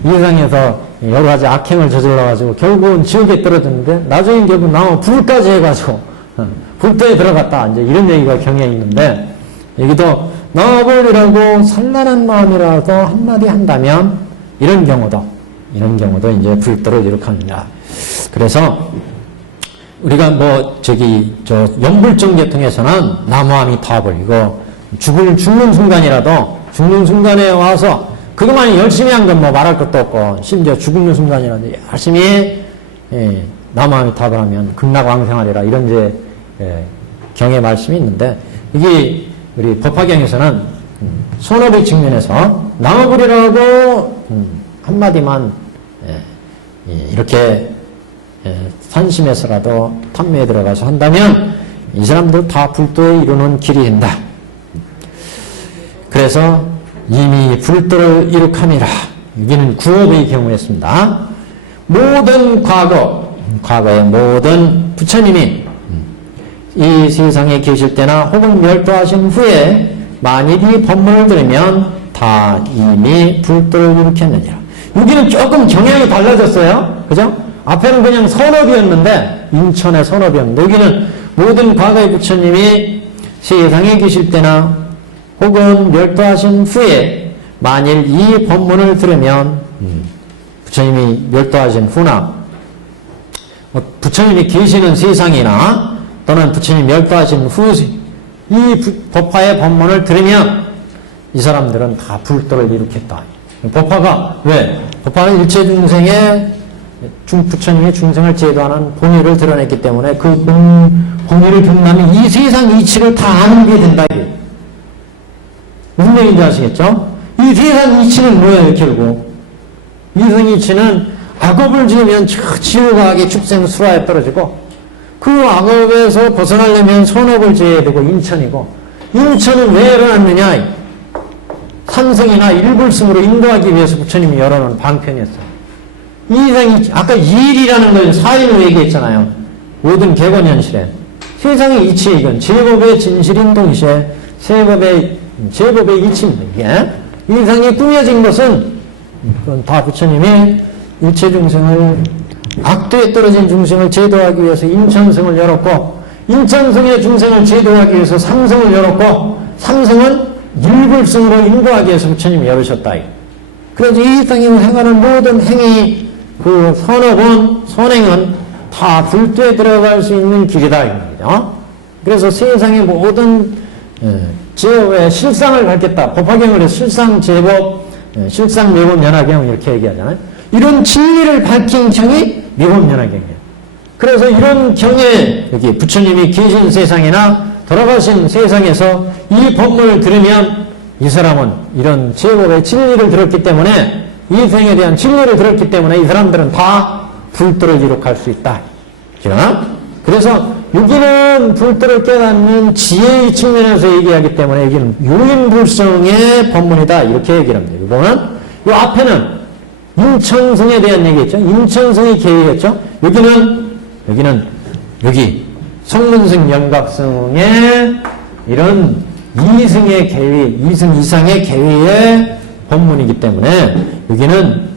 이 세상에서 여러 가지 악행을 저질러가지고 결국은 지옥에 떨어졌는데 나중에 결국 나무불까지 해가지고 불도에 들어갔다. 이제 이런 얘기가 경향이 있는데 여기도 나무불이라고 산란한 마음이라도 한마디 한다면 이런 경우도 이제 불도를 이룩합니다. 그래서 우리가 저 영불정 계통에서는 나무아미타불 이거 죽는 순간에 와서 그것만이 열심히 한 건 말할 것도 없고 심지어 죽는 순간이라도 열심히 나무아미타불 하면 극락왕생하리라 이런 이제 경의 말씀이 있는데 이게 우리 법화경에서는 손업의 측면에서 나무불이라고 한마디만 이렇게 산심해서라도 탐매에 들어가서 한다면 이 사람들 다 불도에 이루는 길이 된다. 그래서 이미 불도를 이룩함이라. 여기는 구업의 경우였습니다. 모든 과거의 모든 부처님이 이 세상에 계실 때나 혹은 멸도하신 후에 만일 이 법문을 들으면 다 이미 불도를 일으켰느니라. 여기는 조금 경향이 달라졌어요. 그죠? 앞에는 그냥 선업이었는데 인천의 선업이었는데 여기는 모든 과거의 부처님이 세상에 계실 때나 혹은 멸도하신 후에 만일 이 법문을 들으면 부처님이 멸도하신 후나 부처님이 계시는 세상이나 또는 부처님이 멸도하신 후 이 법화의 법문을 들으면 이 사람들은 다 불도를 일으켰다. 법화가 왜? 법화는 일체 중생의 부처님의 중생을 제도하는 본의를 드러냈기 때문에 그 본의를 경험하면 이 세상 이치를 다 아는 게 된다. 무슨 얘기인지 아시겠죠? 이 세상 이치는 뭐예요, 결국? 이 세상 이치는 악업을 지으면 지옥악의 축생 수라에 떨어지고 그 악업에서 벗어나려면 선업을 지어야 되고 인천이고 인천은 왜 열어놨느냐? 산성이나 일불승으로 인도하기 위해서 부처님이 열어놓은 방편이었어요. 이 세상이 아까 일이라는 걸 사인으로 얘기했잖아요. 모든 객원현실에 세상의 이치 이건 제법의 진실인 동시에 제법의 이치입니다. 이게 이 세상이 꾸며진 것은 그건 다 부처님이 일체 중생을 악도에 떨어진 중생을 제도하기 위해서 인천성을 열었고 인천성의 중생을 제도하기 위해서 삼성을 열었고 삼성은 일불승으로 인도하기 위해서 부처님이 열으셨다. 그래서 이 땅에 행하는 모든 행위 그 선행은 다 불도에 들어갈 수 있는 길이다. 이겁니다. 그래서 세상의 모든 제법의 실상을 밝혔다. 법화경을 해서 실상제법, 실상묘법연화경 이렇게 얘기하잖아요. 이런 진리를 밝힌 경이 묘법연화경이에요. 그래서 이런 경에 여기 부처님이 계신 세상이나 돌아가신 세상에서 이 법문을 들으면 이 사람은 이런 제법의 진리를 들었기 때문에 이 생에 대한 진리를 들었기 때문에 이 사람들은 다 불도를 이룩할 수 있다. 그래서 여기는 불도를 깨닫는 지혜의 측면에서 얘기하기 때문에 여기는 요인불성의 법문이다. 이렇게 얘기를 합니다. 이거는 이 앞에는 인천성에 대한 얘기했죠. 인천성이 계획했죠. 여기 성문승 영각성의 이런 이승의 계위, 이승 이상의 계위의 법문이기 때문에 여기는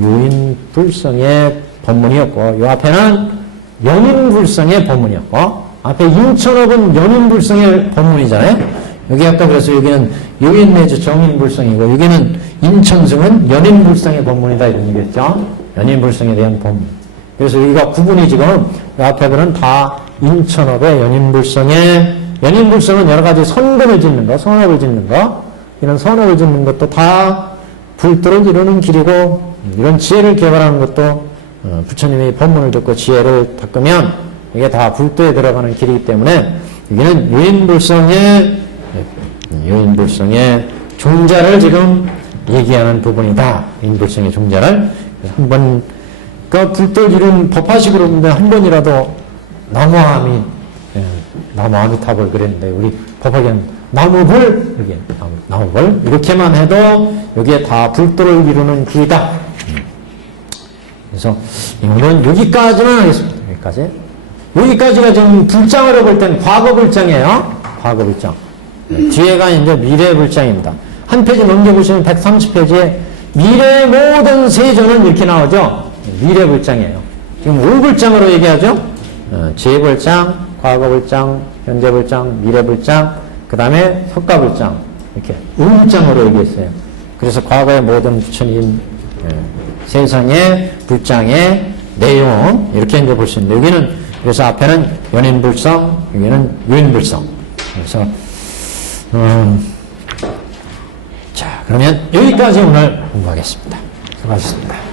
요인불성의 법문이었고 이 앞에는 연인불성의 법문이었고 앞에 인천업은 연인불성의 법문이잖아요. 여기 아까 그래서 여기는 요인 내지 정인불성이고 여기는 인천승은 연인불성의 법문이다 이런 얘기였죠. 연인불성에 대한 법문. 그래서 여기가 구분이 지금 이 앞에들은 다 인천업의 연인불성은 여러 가지 선근을 짓는 거, 선업을 짓는 거 이런 선업을 짓는 것도 다 불도를 이루는 길이고 이런 지혜를 개발하는 것도 부처님의 법문을 듣고 지혜를 닦으면 이게 다 불도에 들어가는 길이기 때문에 여기는 유인불성의 종자를 지금 얘기하는 부분이다. 유인불성의 종자를 한번 그 불도를 이룬 법화식으로 보면 한 번이라도 나무아미 탑을 그랬는데 우리 법화경 나무불 이렇게 나무불 이렇게만 해도 여기에 다 불도를 이루는 길이다. 그래서 오늘은 여기까지만 하겠습니다. 여기까지가 지금 불장으로 볼 때는 과거 불장이에요. 과거 불장. 뒤에가 이제 미래 불장입니다. 한 페이지 넘겨보시면 130페이지에 미래의 모든 세조는 이렇게 나오죠. 미래 불장이에요. 지금 오불장으로 얘기하죠. 지혜 불장, 과거 불장, 현재 불장, 미래 불장, 그 다음에 효과 불장 이렇게 오불장으로 얘기했어요. 그래서 과거의 모든 부처님 세상의 불장의 내용 이렇게 이제 볼 수 있는데 여기는 그래서 앞에는 연인불성, 여기는 유인불성. 그래서 자 그러면 여기까지 오늘 공부하겠습니다. 수고하셨습니다.